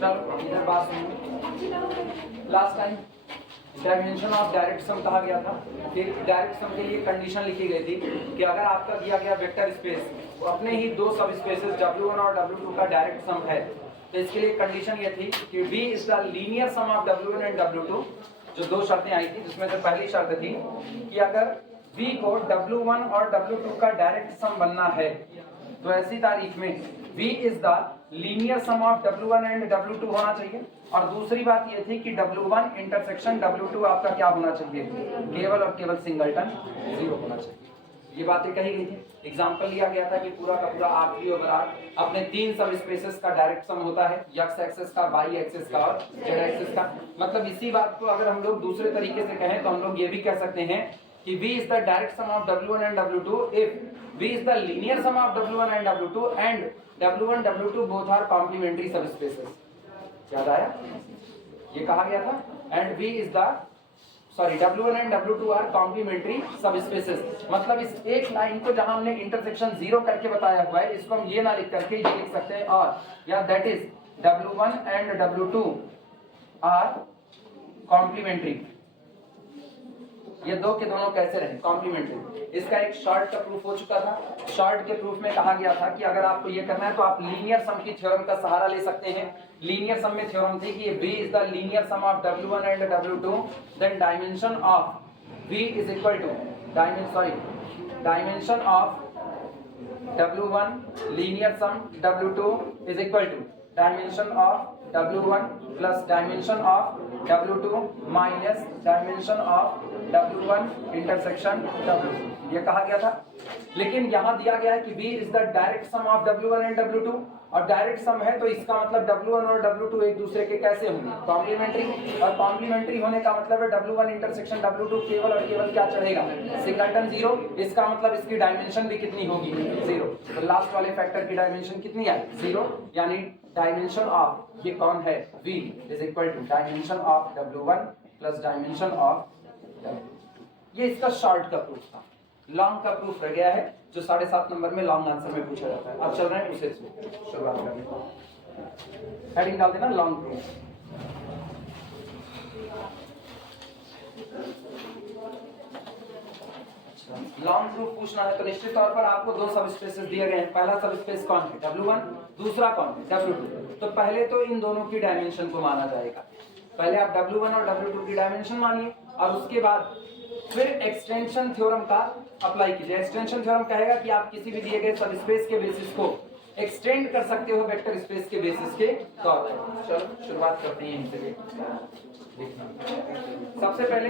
चलो इधर बात सुनिए। Last time dimension of direct sum कहा गया था, फिर डायरेक्ट सम के लिए कंडीशन लिखी गई थी कि अगर आपका दिया गया वेक्टर स्पेस अपने ही दो सब स्पेसेस W1 और W2 का डायरेक्ट सम है, तो इसके लिए कंडीशन ये थी कि V is the linear sum of W1 and W2। जो दो शर्तें आई थी, जिसमें से पहली शर्त थी कि अगर V को W1 और W2 का डायरेक्ट सम बनना है तो ऐसी तारीख में V is the linear sum of W1 and W2 होना चाहिए। और दूसरी बात ये थी कि W1 इंटरसेक्शन W2 आपका क्या होना चाहिए, केवल और केवल सिंगलटन 0 होना चाहिए। ये बातें कही गई थी। एग्जांपल लिया गया था कि पूरा का पूरा R3 ओवर R अपने तीन सब स्पेसेस का डायरेक्ट सम होता है, x एक्सिस का, y एक्सिस का और z एक्सिस का। मतलब इसी बात को अगर हम लोग दूसरे तरीके से कहें तो हम लोग ये भी कह सकते हैं कि V is the direct sum of W1 and W2 if V is the linear sum of W1 and W2 and W1 W2 both are complementary subspaces। याद आया? ये कहा गया था and V is the W1 and W2 are complementary subspaces। मतलब इस एक line को जहां हमने इंटरसेक्शन 0 करके बताया हुआ है, इसको हम ये ना लिख करके ये लिख सकते हैं और या that is W1 and W2 are complementary। ये दो के दोनों कैसे रहे, कॉम्प्लीमेंट्री। इसका एक शॉर्ट का प्रूफ हो चुका था। शॉर्ट के प्रूफ में कहा गया था कि अगर आपको ये करना है तो आप लीनियर सम की थ्योरम का सहारा ले सकते हैं। लीनियर सम में थ्योरम थी कि V is the linear sum of W1 and W2, then dimension of V is equal to dimension of W1 linear sum W2 is equal to dimension of W1 plus dimension of W2 minus dimension of W1 intersection W2। ये कहा गया था। लेकिन यहां दिया गया है कि V is the direct sum of W1 and W2 और डायरेक्ट सम है तो इसका मतलब W1 और W2 एक दूसरे के कैसे होंगे, कॉम्प्लीमेंट्री। और कॉम्प्लीमेंट्री होने का मतलब है W1 इंटरसेक्शन W2 केवल और केवल क्या चढ़ेगा, सिंगलटन 0। इसका मतलब इसकी डायमेंशन भी कितनी होगी, 0। तो लास्ट वाले फैक्टर की डायमेंशन कितनी आई, 0। यानी डायमेंशन ऑफ ये कौन है, V is equal to dimension of W1 plus dimension of W2। ये इसका शॉर्ट का प्रूफ था। लॉन्ग का प्रूफ रह गया है जो 7.5 नंबर में लॉन्ग आंसर में पूछा जाता है। अब चल रहे हैं उसे शुरुआत करने। हेडिंग डाल देना लॉन्ग प्रूफ। लॉन्ग प्रूफ पूछना है तो निश्चित तौर पर आपको दो सब स्पेसेस दिए गए हैं। पहला सब स्पेस कौन है, W1, दूसरा कौन है, W2। तो पहले तो इन दोनों की डायमेंशन को माना जाएगा। पहले आप W1 और W2 की डायमेंशन मानिए और उसके बाद फिर एक्सटेंशन थ्योरम का अप्लाई कीजिए। एक्सटेंशन थ्योरम कहेगा कि आप किसी भी दिए गए सब स्पेस के बेसिस को एक्सटेंड कर सकते हो वेक्टर स्पेस के बेसिस के तौर पर। चलो शुरुआत करते हैं इनसे। सबसे पहले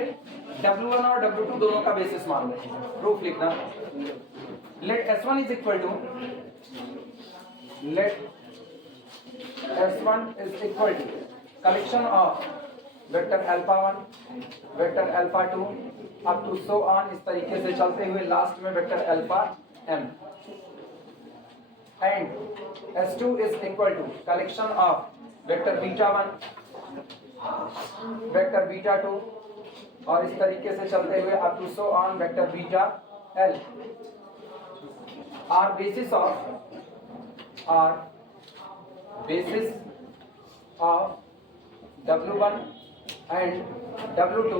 W1 और W2 दोनों का बेसिस मान रहे हैं। प्रूफ लिखना, let S1 is equal to collection of vector alpha 1 vector alpha 2 up to so on, इस तरीके से चलते हुए लास्ट में vector alpha m and S2 is equal to collection of vector beta 1 vector beta 2 और इस तरीके से चलते हुए up to so on vector beta l are basis of W1 and W2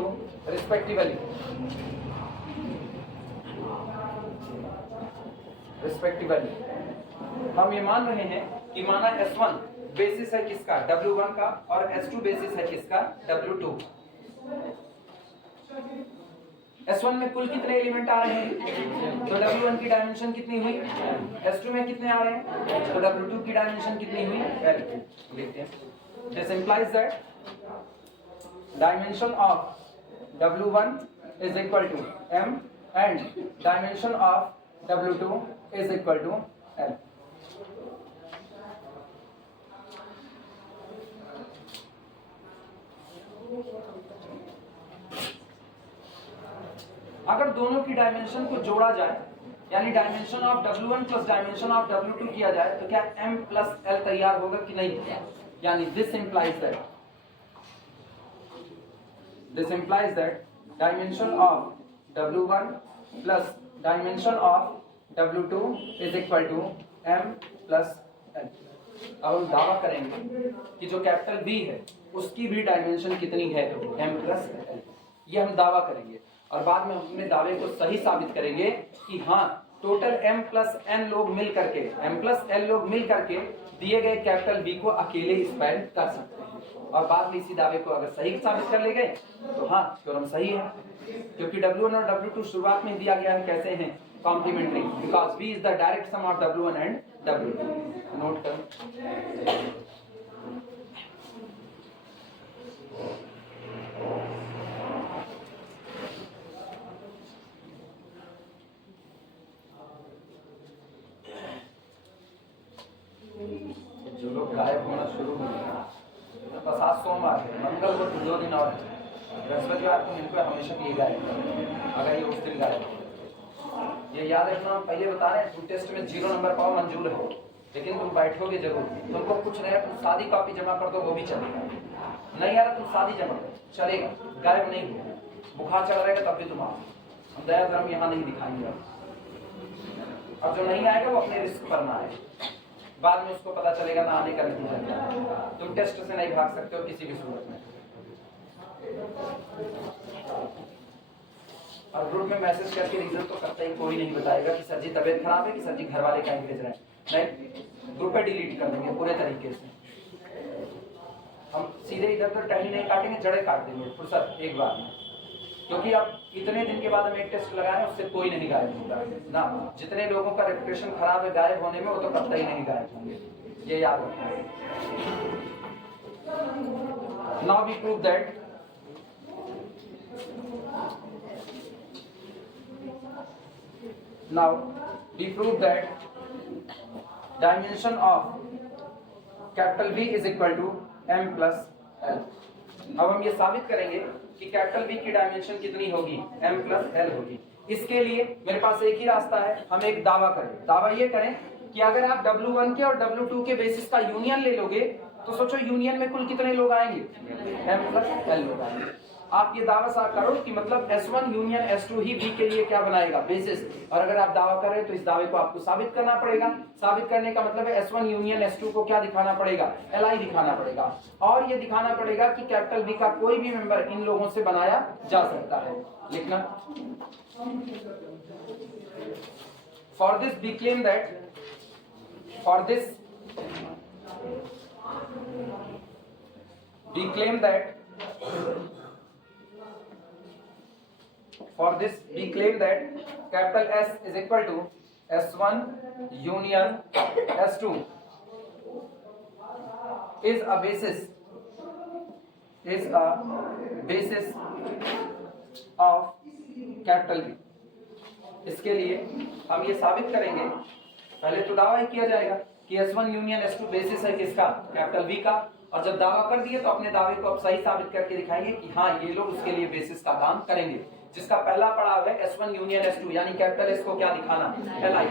respectively। हम ये मान रहे हैं कि माना S1 बेसिस है किसका, W1 का, और S2 बेसिस है किसका, W2। S1 में कुल कितने एलिमेंट आ रहे हैं, तो W1 की डायमेंशन कितनी हुई, S2 में कितने आ रहे हैं, तो W2 की डायमेंशन कितनी हुई, L। लिखते हैं, this implies that dimension of W1 is equal to m and dimension of W2 is equal to l। अगर दोनों की डायमेंशन को जोड़ा जाए यानी dimension of W1 plus dimension of W2 किया जाए तो क्या m प्लस l तैयार होगा कि नहीं, यानी this implies that dimension of W1 plus dimension of W2 is equal to m plus l। अब हम दावा करेंगे कि जो कैपिटल V है उसकी भी डायमेंशन कितनी है, m+l। ये हम दावा करेंगे और बाद में हम अपने दावे को सही साबित करेंगे कि हाँ टोटल m+n लोग मिल करके m+l लोग मिल करके दिए गए कैपिटल V को अकेले स्पैन कर सकते हैं। और बाद में इसी दावे को अगर सही साबित कर ले गए तो हाँ थ्योरम सही है, क्योंकि W1 और W2 शुरुआत में दिया गया है कैसे हैं, complementary, because V is the direct sum of W1 and W2। Note कर जो लोग गायब होना शुरू हो गए, बस आज सोमवार है, मंगल को 2 दिन और है, बृहस्पतिवार को इनको हमेशा के लिए गायब, अगर ये उस दिन गायब हो। ये याद रखना, हम पहले बता रहे हैं तुम टेस्ट में 0 नंबर पाओ मंजूर है, लेकिन तुम बैठोगे जरूर। तुमको कुछ नहीं है, तुम सादी कॉपी जमा कर दो वो भी चलेगा, नहीं आ रहा तुम सादी जमा करो चलेगा, गायब नहीं हो। बुखार चल रहेगा तब भी तुम आओ, हम दया धर्म यहाँ नहीं दिखाएंगे। अब जो नहीं आएगा वो अपने रिस्क पर ना आए, बाद में उसको पता चलेगा ना आने का नतीजा क्या। तुम टेस्ट से नहीं भाग सकते हो किसी भी सूरत में। और ग्रुप में मैसेज करके रीजन तो करता ही कोई नहीं बताएगा कि सर जी तबीयत खराब है, कि सर जी घर वाले कहीं भेज रहे हैं, नहीं, ग्रुप पे डिलीट कर देंगे पूरे तरीके से। हम सीधे इधर तो टहनी नहीं काटेंगे, जड़े काट देंगे फुर्सत एक बार में, क्योंकि अब इतने दिन के बाद हम एक टेस्ट लगाए उससे कोई नहीं गायब होता ना। जितने लोगों का रेपुटेशन खराब है गायब होने में, वो तो कतई नहीं गायब होंगे, ये याद रखना। Now we prove that dimension of capital V is equal to m+l। अब हम ये साबित करेंगे कि कैपिटल V की डायमेंशन कितनी होगी, m+l होगी। इसके लिए मेरे पास एक ही रास्ता है, हम एक दावा करें। दावा ये करें कि अगर आप W1 के और W2 के बेसिस का यूनियन ले लोगे तो सोचो यूनियन में कुल कितने लोग आएंगे, m+l लोग आएंगे। आप ये दावा सा करो कि मतलब S1 यूनियन S2 ही V के लिए क्या बनाएगा, बेसिस। और अगर आप दावा कर रहे हैं तो इस दावे को आपको साबित करना पड़ेगा। साबित करने का मतलब है S1 यूनियन S2 को क्या दिखाना पड़ेगा, Li दिखाना पड़ेगा। और ये दिखाना पड़ेगा कि कैपिटल V का कोई भी मेंबर इन लोगों से बनाया जा सकता है। लिखना, for this we claim that, for this we claim that capital S is equal to S1 union S2 is a basis of capital V। इसके लिए हम ये साबित करेंगे, पहले तो दावा ही किया जाएगा कि S1 यूनियन S2 बेसिस है किसका, कैपिटल V का। और जब दावा कर दिए तो अपने दावे को अब सही साबित करके दिखाएंगे कि हाँ ये लोग उसके लिए बेसिस का काम करेंगे। जिसका पहला पड़ाव है S1 यूनियन S2, यानी कैपिटल S को क्या दिखाना, Li।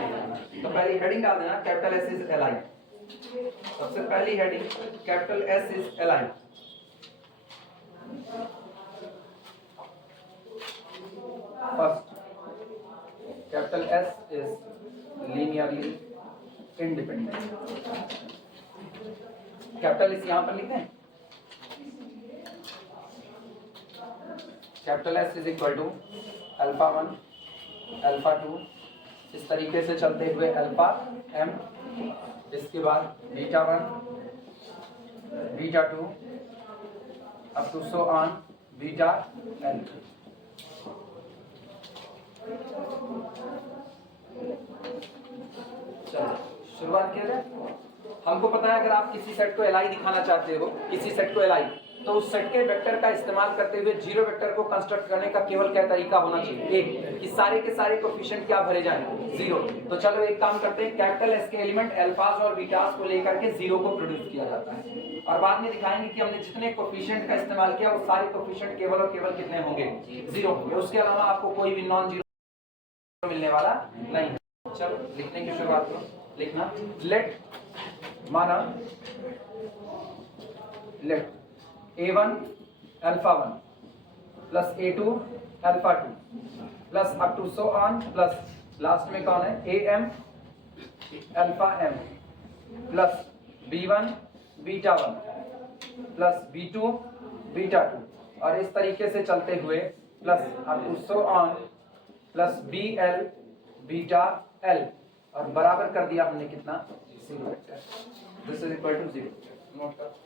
तो पहली हेडिंग डाल देना, कैपिटल S इज Li। सबसे पहली heading capital S is Li। First, capital S is linearly independent. Capital इस यहां पर लिखते हैं, capital S is equal to α1 α2, इस तरीके से चलते हुए αm, इसके बाद β1 β2 up to so on βn। चलो शुरुआत किया जाए। हमको पता है अगर आप किसी सेट को Li दिखाना चाहते हो, किसी सेट को Li, तो उस सेट के वेक्टर का इस्तेमाल करते हुए जीरो वेक्टर को कंस्ट्रक्ट करने का केवल क्या तरीका होना चाहिए, एक, कि सारे के सारे कोफिशिएंट क्या भरे जाएं, 0। तो चलो एक काम करते हैं, कैपिटल S के एलिमेंट अल्फाज और बीटास को लेकर के 0 को प्रोड्यूस किया जाता है। और बाद में दिखाएंगे कि हमने जितने कोफिशिएंट का इस्तेमाल किया वो सारे कोफिशिएंट केवल और केवल कितने होंगे, 0 होंगे। उसके अलावा आपको कोई भी नॉन जीरो मिलने वाला नहीं है। चलो लिखने की शुरुआत करो। लिखना, लेट, माना let A1 α1 plus A2 α2 plus up to so on, plus last में कौन है AM αm plus B1 beta 1 plus B2 beta 2 और इस तरीके से चलते हुए plus so on plus BL beta L और बराबर कर दिया हमने कितना 0 vector. This is equal to 0। Note कर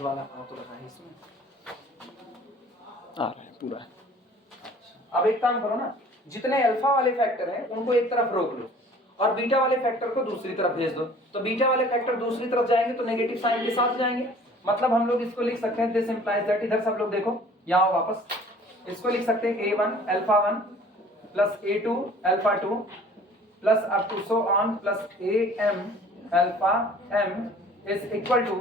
वाला तो रहा है इसमें आ रहा है पूरा है। अब एक काम करो ना, जितने अल्फा वाले फैक्टर हैं उनको एक तरफ रोक लो और बीटा वाले फैक्टर को दूसरी तरफ भेज दो। तो बीटा वाले फैक्टर दूसरी तरफ जाएंगे तो नेगेटिव साइन के साथ जाएंगे। मतलब हम लोग इसको लिख सकते हैं दिस इंप्लाइज दैट, इधर सब लोग देखो यहाँ वापस इसको लिख सकते हैं A1 alpha 1 plus A2 alpha 2 plus up to so on plus AM alpha M is equal to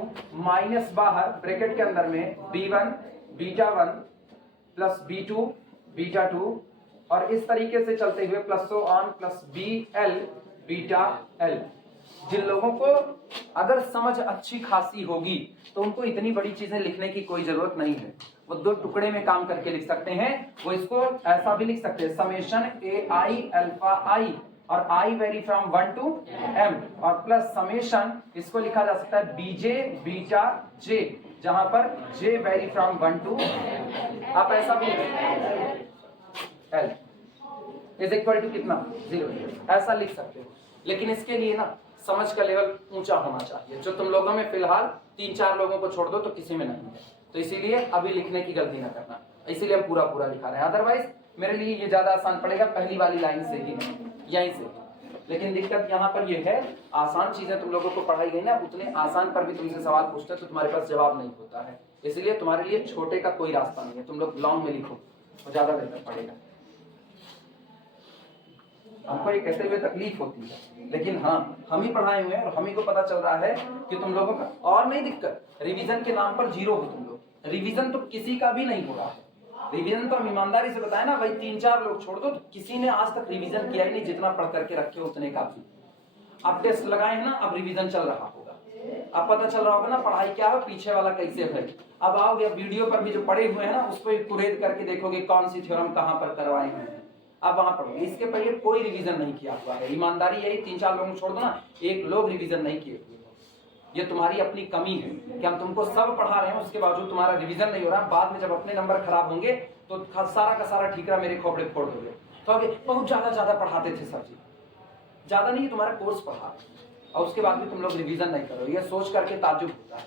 minus बाहर ब्रैकेट के अंदर में B1 beta 1 plus B2 beta 2 और इस तरीके से चलते हुए plus so on plus BL beta L। जिन लोगों को अगर समझ अच्छी खासी होगी तो उनको इतनी बड़ी चीजें लिखने की कोई जरूरत नहीं है, वो दो टुकड़े में काम करके लिख सकते हैं। वो इसको ऐसा भी लिख सकते हैं समेशन AI अल्फा I और I vary from 1 to M और प्लस समेशन इसको लिखा जा सकता है BJ बीटा J जहां पर J वेरी फ्रॉम 1 टू आप ऐसा भी L इज इक्वल टू कितना 0 ऐसा लिख सकते हो। लेकिन इसके लिए ना समझ का लेवल ऊंचा होना चाहिए, जो तुम लोगों में फिलहाल 3-4 लोगों को छोड़ दो तो किसी में नहीं है। तो इसीलिए अभी लिखने की गलती ना करना, इसीलिए हम पूरा पूरा लिखा रहे हैं। अदरवाइज मेरे लिए ये ज्यादा आसान पड़ेगा पहली वाली लाइन से ही, यहीं से। लेकिन दिक्कत यहाँ पर ये है, आसान चीजें तुम लोगों को पढ़ाई गई ना, उतने आसान पर भी तुमसे सवाल पूछते तो तुम्हारे पास जवाब नहीं होता है। इसलिए तुम्हारे लिए छोटे का कोई रास्ता नहीं है, तुम लोग लॉन्ग में लिखो तो ज्यादा बेहतर पड़ेगा। हमको ये कहते हुए तकलीफ होती है, लेकिन हाँ हम ही पढ़ाए हुए हैं और हम ही को पता चल रहा है कि तुम लोगों का और नहीं दिक्कत। रिवीजन के नाम पर 0 हो तुम लोग, रिवीजन तो किसी का भी नहीं हो रहा है। रिवीजन तो हम ईमानदारी से बताए ना भाई, 3-4 लोग छोड़ दो तो किसी ने आज तक रिवीजन किया ही नहीं, जितना पढ़ करके रखे उतने का भी। अब टेस्ट लगाए हैं ना, अब रिवीजन चल रहा होगा, अब पता चल रहा होगा ना पढ़ाई क्या है, पीछे वाला कैसे है। अब आओगे वीडियो पर भी जो पढ़े हुए हैं ना उसको कुरेद करके देखोगे कौन सी थ्योरम कहाँ पर करवाए हुए हैं, अब वहां पढ़ोगे। इसके पहले कोई रिवीजन नहीं किया हुआ है, ईमानदारी यही 3-4 लोगों को छोड़ दो ना, एक लोग रिवीजन नहीं किए हुए। ये तुम्हारी अपनी कमी है कि हम तुमको सब पढ़ा रहे हैं उसके बावजूद तुम्हारा रिवीजन नहीं हो रहा। बाद में जब अपने नंबर खराब होंगे तो सारा का सारा ठीकरा मेरे खोपड़े फोड़ दोगे। तो आगे बहुत ज्यादा पढ़ाते थे सर जी, ज्यादा नहीं तुम्हारा कोर्स पढ़ा और उसके बाद भी तुम लोग रिवीजन नहीं करो, ये सोच करके ताज्जुब होता है।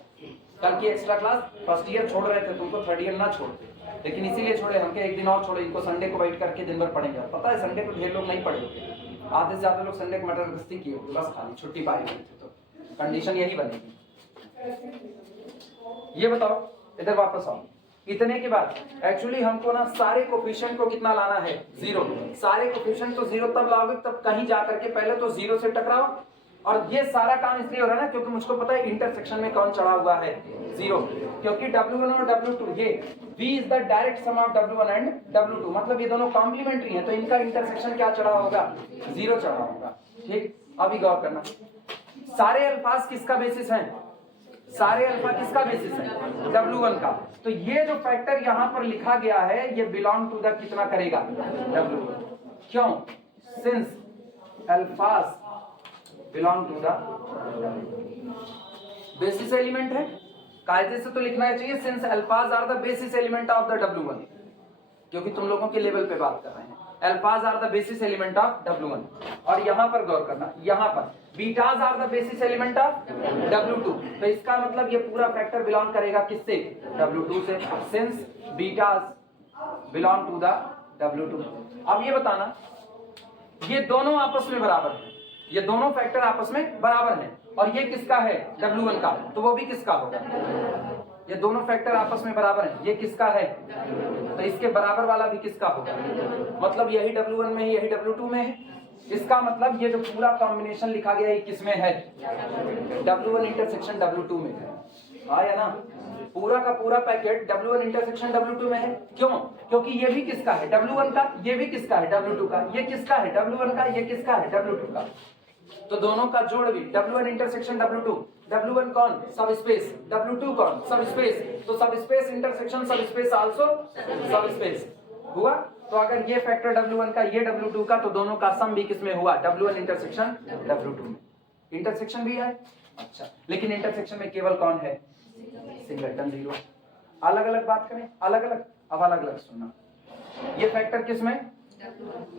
कल की एक्स्ट्रा क्लास फर्स्ट ईयर छोड़ रहे थे, तुमको थर्ड ईयर ना छोड़ते, लेकिन इसीलिए छोड़े हमके एक दिन और छोड़े, इनको संडे को वेट करके दिन भर पढ़ेंगे। पता है संडे को ढेर लोग नहीं पढ़े होते, आधे से ज्यादा लोग संडे को मटर गश्ती किए होते, बस खाली छुट्टी पाई हुई थी। तो कंडीशन यही बनेगी। ये बताओ, इधर वापस आओ। इतने के बाद एक्चुअली हमको ना सारे कोफिशिएंट को कितना लाना है 0। सारे कोफिशिएंट तो 0 तब लाओगे तब कहीं जा करके पहले तो 0 से टकराओ। और ये सारा काम इसलिए हो रहा है ना क्योंकि मुझको पता है इंटरसेक्शन में कौन चढ़ा हुआ है 0, क्योंकि W1 और W2 ये V is the direct sum of W1 and W2, मतलब ये दोनों कॉम्प्लीमेंट्री हैं, तो इनका इंटरसेक्शन क्या चढ़ा होगा 0 चढ़ा होगा। ठीक, अभी गौर करना, सारे अल्फाज किसका बेसिस है, सारे अल्फा किसका बेसिस है W1 का। तो ये जो फैक्टर यहाँ पर लिखा गया है ये बिलोंग टू द कितना करेगा W1, क्यों, since alphas belong to the basis element है। कायदे से तो लिखना चाहिए since alphas are the basis element of the W1, क्योंकि तुम लोगों के लेवल पे बात कर रहे हैं। Alphas are the basis element of W1 और यहां पर गौर करना, यहां पर betas are the basis element of W2, तो इसका मतलब ये पूरा फैक्टर बिलोंग करेगा किससे W2 से, since betas belong to the W2। अब ये बताना ये दोनों आपस में बराबर है, ये दोनों फैक्टर आपस में बराबर हैं और ये किसका है W1 का, तो वो भी किसका होगा, ये दोनों फैक्टर आपस में बराबर हैं, ये किसका है तो इसके बराबर वाला भी किसका होगा, मतलब यही W1 में है यही W2 में है। इसका मतलब ये जो पूरा कॉम्बिनेशन लिखा गया है किसमें है W1 इंटरसेक्शन W2 में है, हाँ या ना, पूरा का पूरा पैकेट W1 इंटरसेक्शन W2 में है। क्यों, क्योंकि ये भी किसका है W1 का, ये भी किसका है W2 का, ये किसका है W1 का, ये किसका है W2 का। तो दोनों का जोड़ भी W1 इंटरसेक्शन W2, W1 कौन सब स्पेस, W2 कौन सब स्पेस, तो सब स्पेस इंटरसेक्शन सब स्पेस आल्सो सब स्पेस हुआ। तो अगर ये फैक्टर W1 का ये W2 का, तो दोनों का सम भी किसमें हुआ, W1 इंटरसेक्शन W2 में। इंटरसेक्शन भी है, अच्छा, लेकिन इंटरसेक्शन में केवल कौन है, सिंगलटन जीरो। अलग अलग बात करें, अलग अलग, अब अलग अलग सुनना, ये फैक्टर किसमें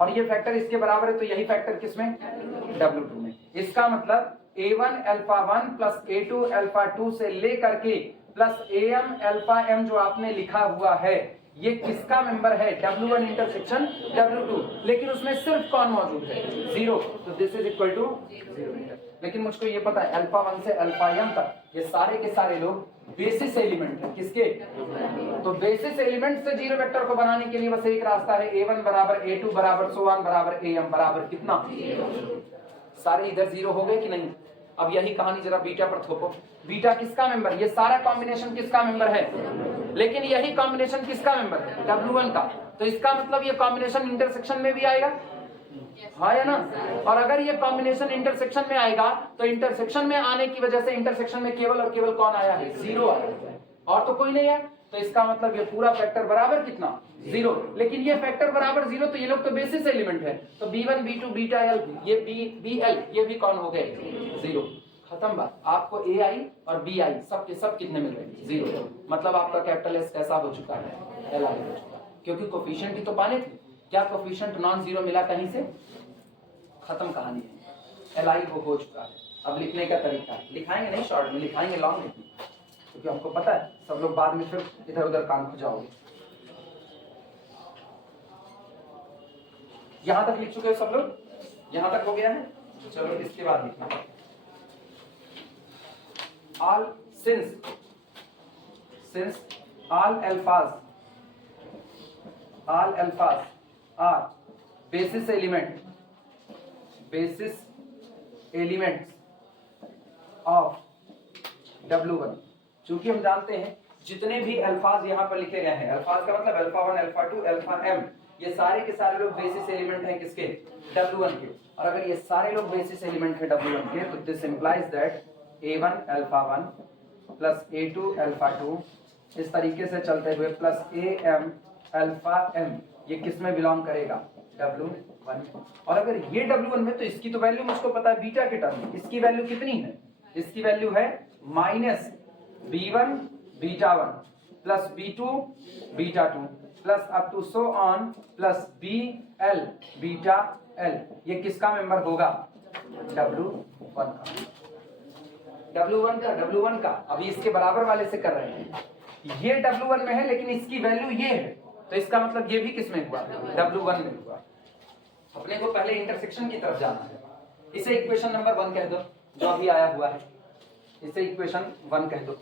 और ये फैक्टर इसके बराबर है, तो यही फैक्टर किसमें, W2 में। इसका मतलब A1 alpha 1 plus A2 alpha 2 से लेकर के प्लस AM अल्फा M जो आपने लिखा हुआ है, ये किसका मेंबर है, W1 इंटरसेक्शन W2, लेकिन उसमें सिर्फ कौन मौजूद है, जीरो, तो this is equal to zero. लेकिन मुझको ये पता है अल्फा 1 से अल्फा M तक ये सारे के सारे लोग बेसिस एलिमेंट है किसके, तो बेसिस एलिमेंट से जीरो वेक्टर को बनाने के लिए बस एक रास्ता है, A1 बराबर A2 बराबर सो ऑन बराबर AM बराबर कितना, सारे इधर जीरो हो गए कि नहीं। अब यही कहानी जरा बीटा पर थोपो, बीटा किसका मेंबर, ये सारा कॉम्बिनेशन किसका मेंबर है, लेकिन यही कॉम्बिनेशन किसका मेंबर है, W1 का, तो इसका मतलब ये कॉम्बिनेशन इंटरसेक्शन में भी आएगा, हाँ या ना। और अगर ये कॉम्बिनेशन इंटरसेक्शन में आएगा, तो इंटरसेक्शन में आने की वजह से इंटरसेक्शन में केवल और केवल कौन आया है, जीरो आया है, और तो कोई नहीं है, तो इसका मतलब ये पूरा फैक्टर बराबर कितना, जीरो। लेकिन ये फैक्टर बराबर जीरो, तो ये लोग तो बेसिस एलिमेंट है, तो B1 B2 बीटा L ये BL ये भी कौन हो गए, जीरो, खत्म बात। आपको AI और BI सब के सब कितने मिल रहे हैं, जीरो, मतलब आपका कैपिटल S कैसा हो चुका है, Li हो चुका है, क्योंकि कोफिशिएंट भी तो पाने थे, क्या कोफिशिएंट नॉन जीरो मिला कहीं से, खत्म कहानी है, Li वो हो चुका है। अब लिखने का तरीका लिखाएंगे नहीं शॉर्ट में, लिखाएंगे लॉन्ग में, क्योंकि हमको पता है सब लोग बाद में फिर इधर उधर काम खुजाओगे। यहां तक लिख चुके हो सब लोग, यहां तक हो गया है, चलो इसके बाद लिखना, all since all alphas are basis elements of W1, चूंकि हम जानते हैं जितने भी अल्फाज यहाँ पर लिखे गए हैं, अल्फाज का मतलब अल्फा 1 अल्फा 2 अल्फा M, ये सारे के सारे लोग बेसिस एलिमेंट हैं किसके, W1 के। और अगर ये सारे लोग बेसिस एलिमेंट हैं W1 के, तो this implies that A1 alpha 1 plus A2 alpha 2 इस तरीके से चलते हुए प्लस AM अल्फा M ये किस में बिलोंग करेगा, W1। और अगर ये W1 में, तो इसकी तो वैल्यू मुझको पता है बीटा के टर्म में, इसकी वैल्यू कितनी है, इसकी वैल्यू है minus B1 beta 1 plus B2 beta 2 plus up to so on plus BL beta L, ये किसका मेंबर होगा, W1 का, W1 का। अभी इसके बराबर वाले से कर रहे हैं, ये W1 में है लेकिन इसकी वैल्यू ये है, तो इसका मतलब ये भी किसमें हुआ, W1 में हुआ। अपने को पहले इंटरसेक्शन की तरफ जाना है, इसे इक्वेशन नंबर 1 कह दो, जो अभी आया हुआ है, इसे इक्वेशन 1 कह दो।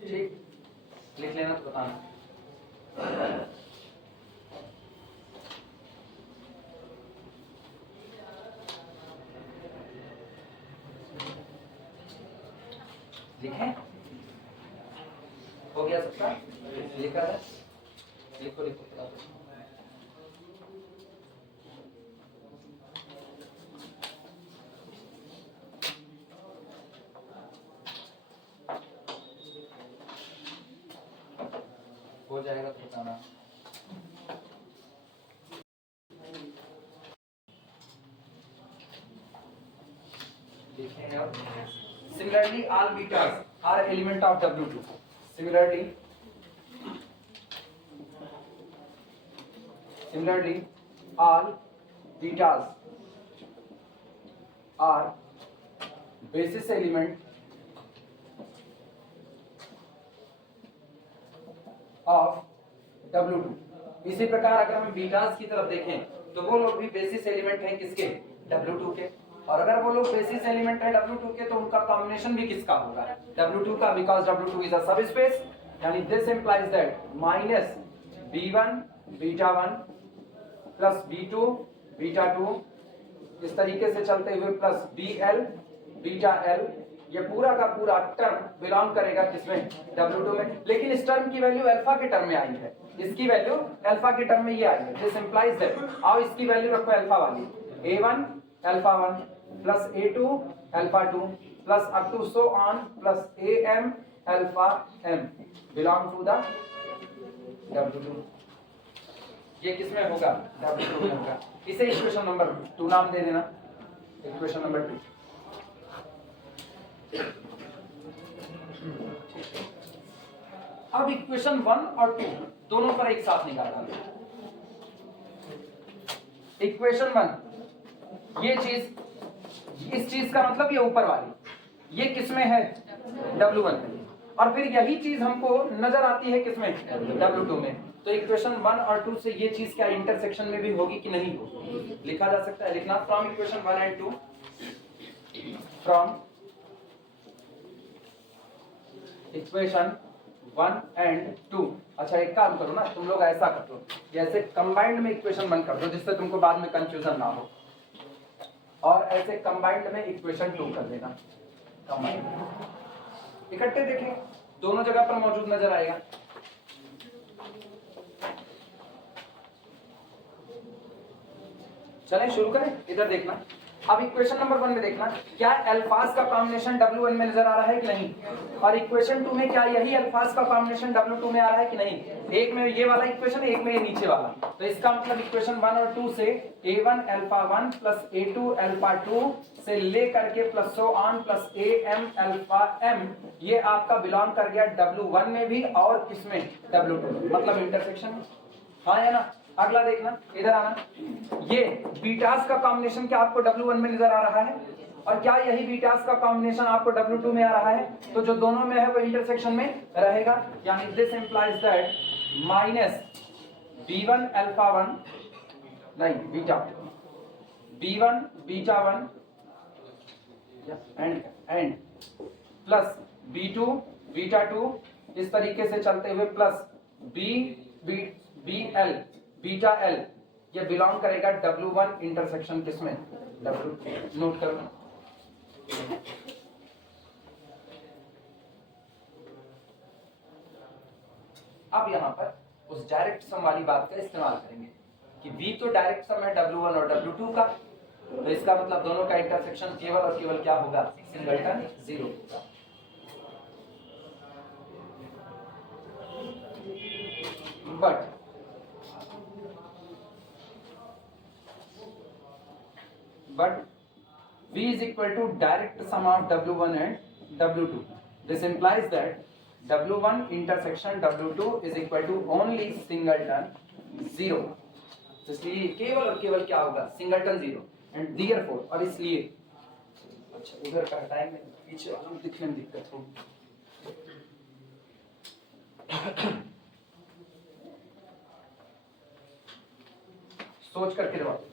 ठीक, लिख लेना तो बताना। लिखें, हो गया सबका, लिखा है, लिखो लिखो हो जाएगा तो बताना। Similarly, all betas are element of W2. Similarly, all betas are basis element of W2। इसी प्रकार अगर हम बीटास की तरफ देखें तो वो लोग भी बेसिस एलिमेंट हैं किसके, W2 के। और अगर वो लोग बेसिस एलिमेंट है W2 के तो उनका कॉम्बिनेशन भी किसका होगा, W2 का, बिकॉज W2 इज अ सब स्पेस। यानी this implies that minus B1 beta 1 plus B2 beta 2 इस तरीके से चलते हुए प्लस BL बीटा L, ये पूरा का पूरा टर्म बिलोंग करेगा किसमें, W2 में। लेकिन इस टर्म की वैल्यू अल्फा के टर्म में आई है, इसकी वैल्यू अल्फा के टर्म में ये आई है। दिस इंप्लाइज दैट, आओ इसकी वैल्यू रखो अल्फा वाली, A1 alpha 1 plus A2 alpha 2 plus up to so on plus AM alpha M belong to the W2। ये किसमें होगा, W2 में होगा। इसे इक्वेशन नंबर 2 नाम दे देना, इक्वेशन नंबर 2। अब इक्वेशन 1 और 2 दोनों पर एक साथ निकालना। इक्वेशन 1 ये चीज, इस चीज का मतलब ये ऊपर वाली, ये किसमें है, W1 में। और फिर यही चीज हमको नजर आती है किसमें, W2 में। तो इक्वेशन 1 और 2 से ये चीज क्या इंटरसेक्शन में भी होगी कि नहीं होगी, लिखा जा सकता है। लिखना from equation 1 and 2, from equation 1 and 2। अच्छा एक काम करो ना, तुम लोग ऐसा कर दो, जैसे कंबाइंड में इक्वेशन 1 कर दो जिससे तुमको बाद में कंफ्यूजन ना हो, और ऐसे कंबाइंड में इक्वेशन 2 कर देना। कंबाइंड इकट्ठे देखें, दोनों जगह पर मौजूद नजर आएगा। चलें शुरू करें, इधर देखना। अब इक्वेशन नंबर 1 में देखना, क्या अल्फाज का कॉम्बिनेशन W1 में नजर आ रहा है कि नहीं, और इक्वेशन 2 में क्या यही अल्फाज का कॉम्बिनेशन W2 में आ रहा है कि नहीं। एक में ये वाला इक्वेशन, एक में ये नीचे वाला। तो इसका मतलब इक्वेशन 1 और 2 से A1 alpha 1 plus A2 alpha 2 से ले करके plus so on plus AM alpha M, ये आपका बिलोंग कर गया W1 में भी और किसमें, W2 में, मतलब इंटरसेक्शन। हाँ है ना। अगला देखना, इधर आना, ये बीटास का कॉम्बिनेशन क्या आपको W1 में नजर आ रहा है, और क्या यही बीटास का कॉम्बिनेशन आपको W2 में आ रहा है। तो जो दोनों में है वो इंटरसेक्शन में रहेगा। यानी this implies that minus B1 alpha 1 नहीं beta, B1 beta 1 and plus B2 beta 2 इस तरीके से चलते हुए प्लस BL बीटा L, ये बिलोंग करेगा W1 इंटरसेक्शन किसमें, W2। नोट करना। अब यहां पर उस डायरेक्ट सम वाली बात का इस्तेमाल करेंगे कि V तो डायरेक्ट सम है W1 और W2 का, तो इसका मतलब दोनों का इंटरसेक्शन केवल और केवल क्या होगा, singleton 0। but V is equal to direct sum of W1 and W2. This implies that W1 intersection W2 is equal to only singleton 0. इसलिए केवल और केवल क्या होगा, सिंगलटन 0। एंड therefore, और इसलिए, अच्छा उधर का हटाएंगे, पीछे वालों दिखने में दिक्कत होगी। सोच करके जवाब,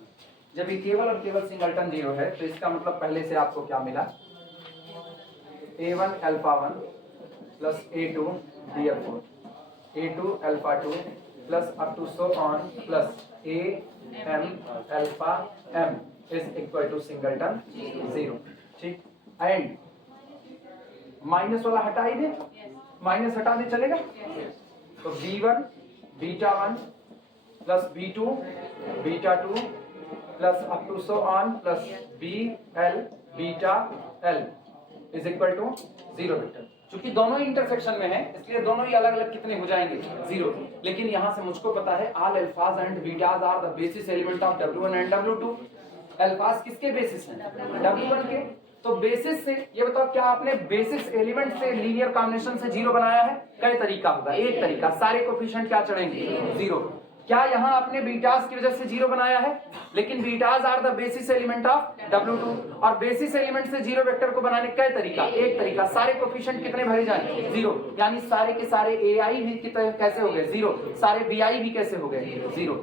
जब ये केवल और केवल सिंगलटन 0 है तो इसका मतलब पहले से आपको क्या मिला, A1 alpha 1 plus A2 therefore A2 alpha 2 plus up to so on plus AM alpha M is equal to singleton 0। ठीक, एंड माइनस वाला हटा ही दे, माइनस हटा दे चलेगा। तो B1 beta 1 plus B2 beta 2 plus up to so on plus BL beta L is equal to 0 vector. क्योंकि दोनों ही intersection में है इसलिए दोनों ही अलग अलग कितने हो जाएंगे, 0। लेकिन यहां से मुझको पता है all alphas and betas are the basis element of W1 and W2। Alphas किसके बेसिस हैं, W1 के। तो बेसिस से ये बताओ, क्या आपने बेसिस एलिमेंट से लीनियर कॉम्बिनेशन से 0 बनाया है, कई तरीका होगा। एक तरीका, सारे कोफिशिएंट क्या चढ़ेंगे, 0। क्या यहाँ आपने बीटास की वजह से 0 बनाया है, लेकिन betas are the basis element of W2, और बेसिस एलिमेंट से 0 वेक्टर को बनाने का तरीका, एक तरीका, सारे कोफिशिएंट कितने भरे जाएं, 0। यानी सारे के सारे AI भी कैसे हो गए, 0, सारे BI भी कैसे हो गए, 0।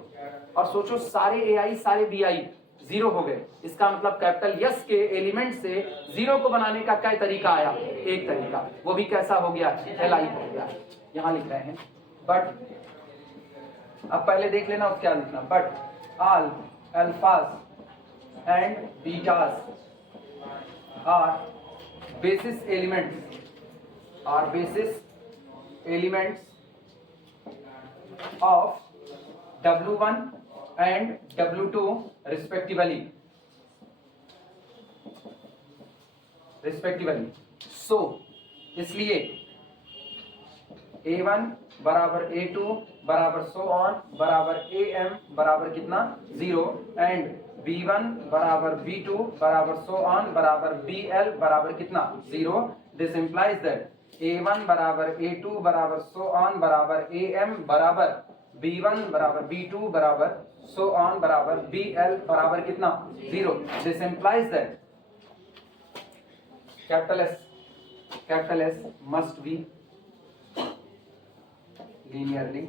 और सोचो सारे ए आई सारे बी आई जीरो हो गए, इसका मतलब कैपिटल यस के एलिमेंट से जीरो को बनाने का क्या तरीका आया, एक तरीका, वो भी कैसा हो गया, एल आई हो गया। यहां लिख रहे हैं बट, अब पहले देख लेना क्या लिखना, but all alphas and betas are basis elements of W1 and W2 respectively. So इसलिए A1 बराबर A2 बराबर so on बराबर AM बराबर कितना 0 एंड B1 बराबर B2 बराबर so on बराबर BL बराबर कितना 0। दिस implies that A1 बराबर A2 बराबर so on बराबर AM बराबर B1 बराबर B2 बराबर so on बराबर BL बराबर कितना 0। This implies that capital S must be linearly,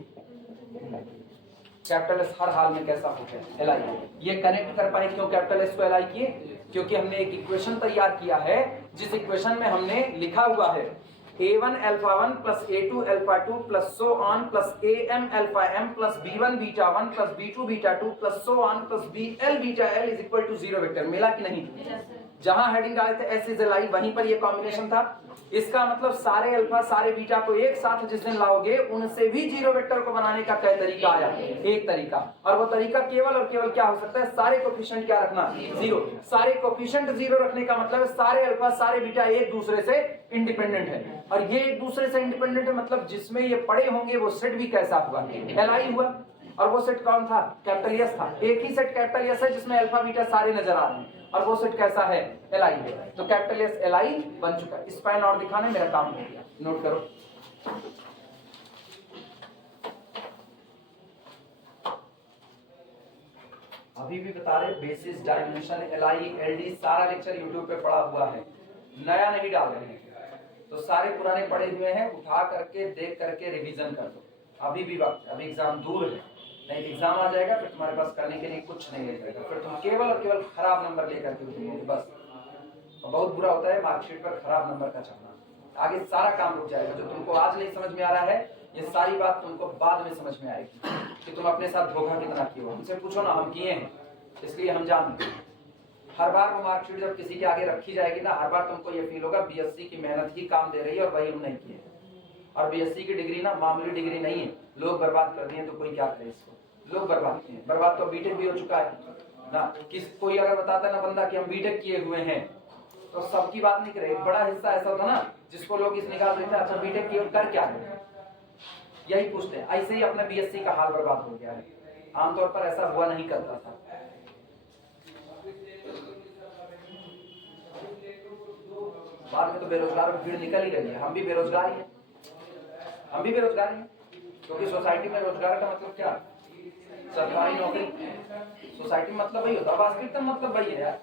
capital S हर हाल में कैसा हो गया, एल आई। ये कनेक्ट कर पाए क्यों कैपिटल एस को एल आई किए, क्योंकि हमने एक इक्वेशन तैयार किया है जिस इक्वेशन में हमने लिखा हुआ है A1 alpha 1 plus A2 alpha 2 plus so on plus AM alpha M plus B1 beta 1 plus B2 beta 2 plus so on plus BL beta L is equal to 0 vector. मिला कि नहीं? जहां हेडिंग डाले थे एस इज एल आई वहीं पर ये combination था। इसका मतलब सारे अल्फा सारे बीटा को एक साथ जिस दिन लाओगे उनसे भी 0 वेक्टर को बनाने का क्या तरीका आया, एक तरीका। और वो तरीका केवल और केवल क्या हो सकता है, सारे कोफिशिएंट क्या रखना, 0। सारे कोफिशिएंट 0 रखने का मतलब सारे अल्फा सारे बीटा एक दूसरे से इंडिपेंडेंट है, और ये एक दूसरे से इंडिपेंडेंट है मतलब जिसमें ये पड़े होंगे वो सेट भी कैसा हुआ, एल आई हुआ। और वो सेट कौन था, कैपिटल एस था। एक ही सेट कैपिटल एस है जिसमें अल्फा बीटा सारे नजर आ रहे हैं, और वो सेट कैसा है, एल आई है। तो कैपिटल एस एल आई बन चुका है। स्पैन और दिखाने मेरा काम हो गया, नोट करो। अभी भी बता रहे basis dimension L I L D सारा लेक्चर यूट्यूब पे पड़ा हुआ है, नया नहीं डाल रहे हैं। तो सारे पुराने पड़े हुए हैं, उठा करके देख करके रिवीजन कर दो। अभी भी वक्त, अभी एग्जाम दूर है, नहीं एग्जाम आ जाएगा फिर तुम्हारे पास करने के लिए कुछ नहीं रहेगा, फिर तुम केवल और केवल खराब नंबर लेकर के उठोगे बस। और बहुत बुरा होता है मार्कशीट पर खराब नंबर का छपना। आगे सारा काम रुक जाएगा। जो तुमको आज नहीं समझ में आ रहा है ये सारी बात तुमको बाद में समझ में आएगी कि तुम अपने साथ धोखा कितना किए हो। हमसे पूछो ना, हम किए हैं इसलिए हम जानते हैं। हर बार वो मार्कशीट जब किसी के आगे रखी जाएगी ना, हर बार तुमको ये फील होगा बीएससी की मेहनत ही काम दे रही है और वही हम नहीं किए। और बीएससी की डिग्री ना मामूली डिग्री नहीं है, लोग बर्बाद कर दिए तो कोई क्या करे इसको, लोग बर्बाद किए। बर्बाद तो बीटेक भी हो चुका है ना। किस कोई अगर बताता है ना बंदा कि हम बीटेक किए हुए हैं तो सबकी बात नहीं करे। एक बड़ा हिस्सा ऐसा होता ना जिसको लोग इस निकाल देते हैं, अच्छा बीटेक किए कर क्या है, यही पूछते हैं। ऐसे ही अपने बीएससी का हाल बर्बाद हो गया है। आमतौर पर ऐसा हुआ नहीं करता था। बाद में तो बेरोजगारों की भीड़ निकल ही रही है। हम भी बेरोजगार हैं, हम भी बेरोजगार हैं, क्योंकि सोसाइटी में रोजगार का मतलब क्या, सरकारी नौकरी। सोसाइटी मतलब वही होता है, वास्तविकता मतलब वही है यार।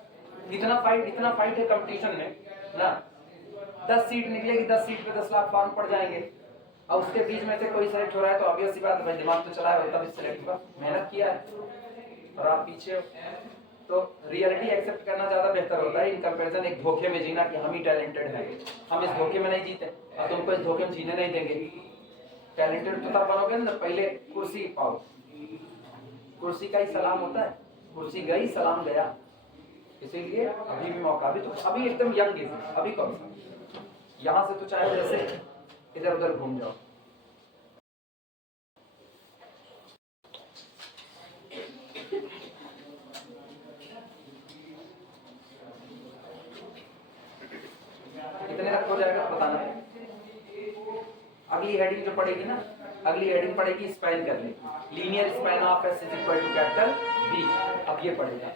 इतना फाइट है कंपटीशन में ना। 10 सीट निकलेगी, 10 सीट पे 10 लाख फॉर्म पड़ जाएंगे, और उसके बीच में से कोई सेलेक्ट हो रहा है तो ऑब्वियस सी बात है भाई, दिमाग तो चलाया होता तभी सेलेक्ट हुआ, मेहनत किया है और आप पीछे हो। तो रियलिटी एक्सेप्ट करना ज्यादा बेहतर होता है इन कंपैरिजन एक धोखे में जीना कि हम ही टैलेंटेड हैं। हम इस धोखे में नहीं जीते और तुमको इस धोखे में जीने नहीं देंगे। टैलेंटेड तो तब बनोगे ना पहले कुर्सी पाओ। कुर्सी का ही सलाम होता है, कुर्सी गई सलाम गया। इसीलिए अभी भी मौका, अभी तो अभी एकदम यंग है, अभी कौन सा, यहाँ से तो चाहे जैसे इधर उधर घूम जाओ। कितने तक हो जाएगा बताना। अगली हेडिंग जो पड़ेगी ना, अगली हेडिंग पड़ेगी स्पैन करने, linear span of S is equal to capital B. अब ये पड़ेगा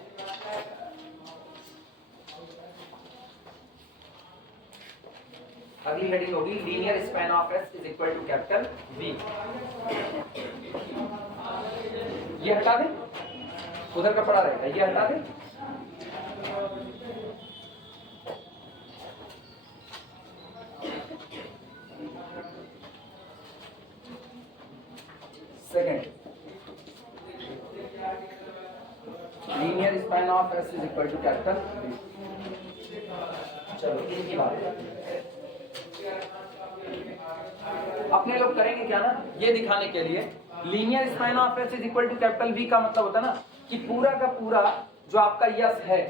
अगली हेडिंग होगी linear span of S is equal to capital B. ये हटा दें, उधर का पड़ा रहेगा, ये हटा दें। Second of S is equal to capital B. चलो इनकी बात अपने लोग करेंगे क्या ना, ये दिखाने के लिए linear span of S is equal to capital V का मतलब होता है ना कि पूरा का पूरा जो आपका यस है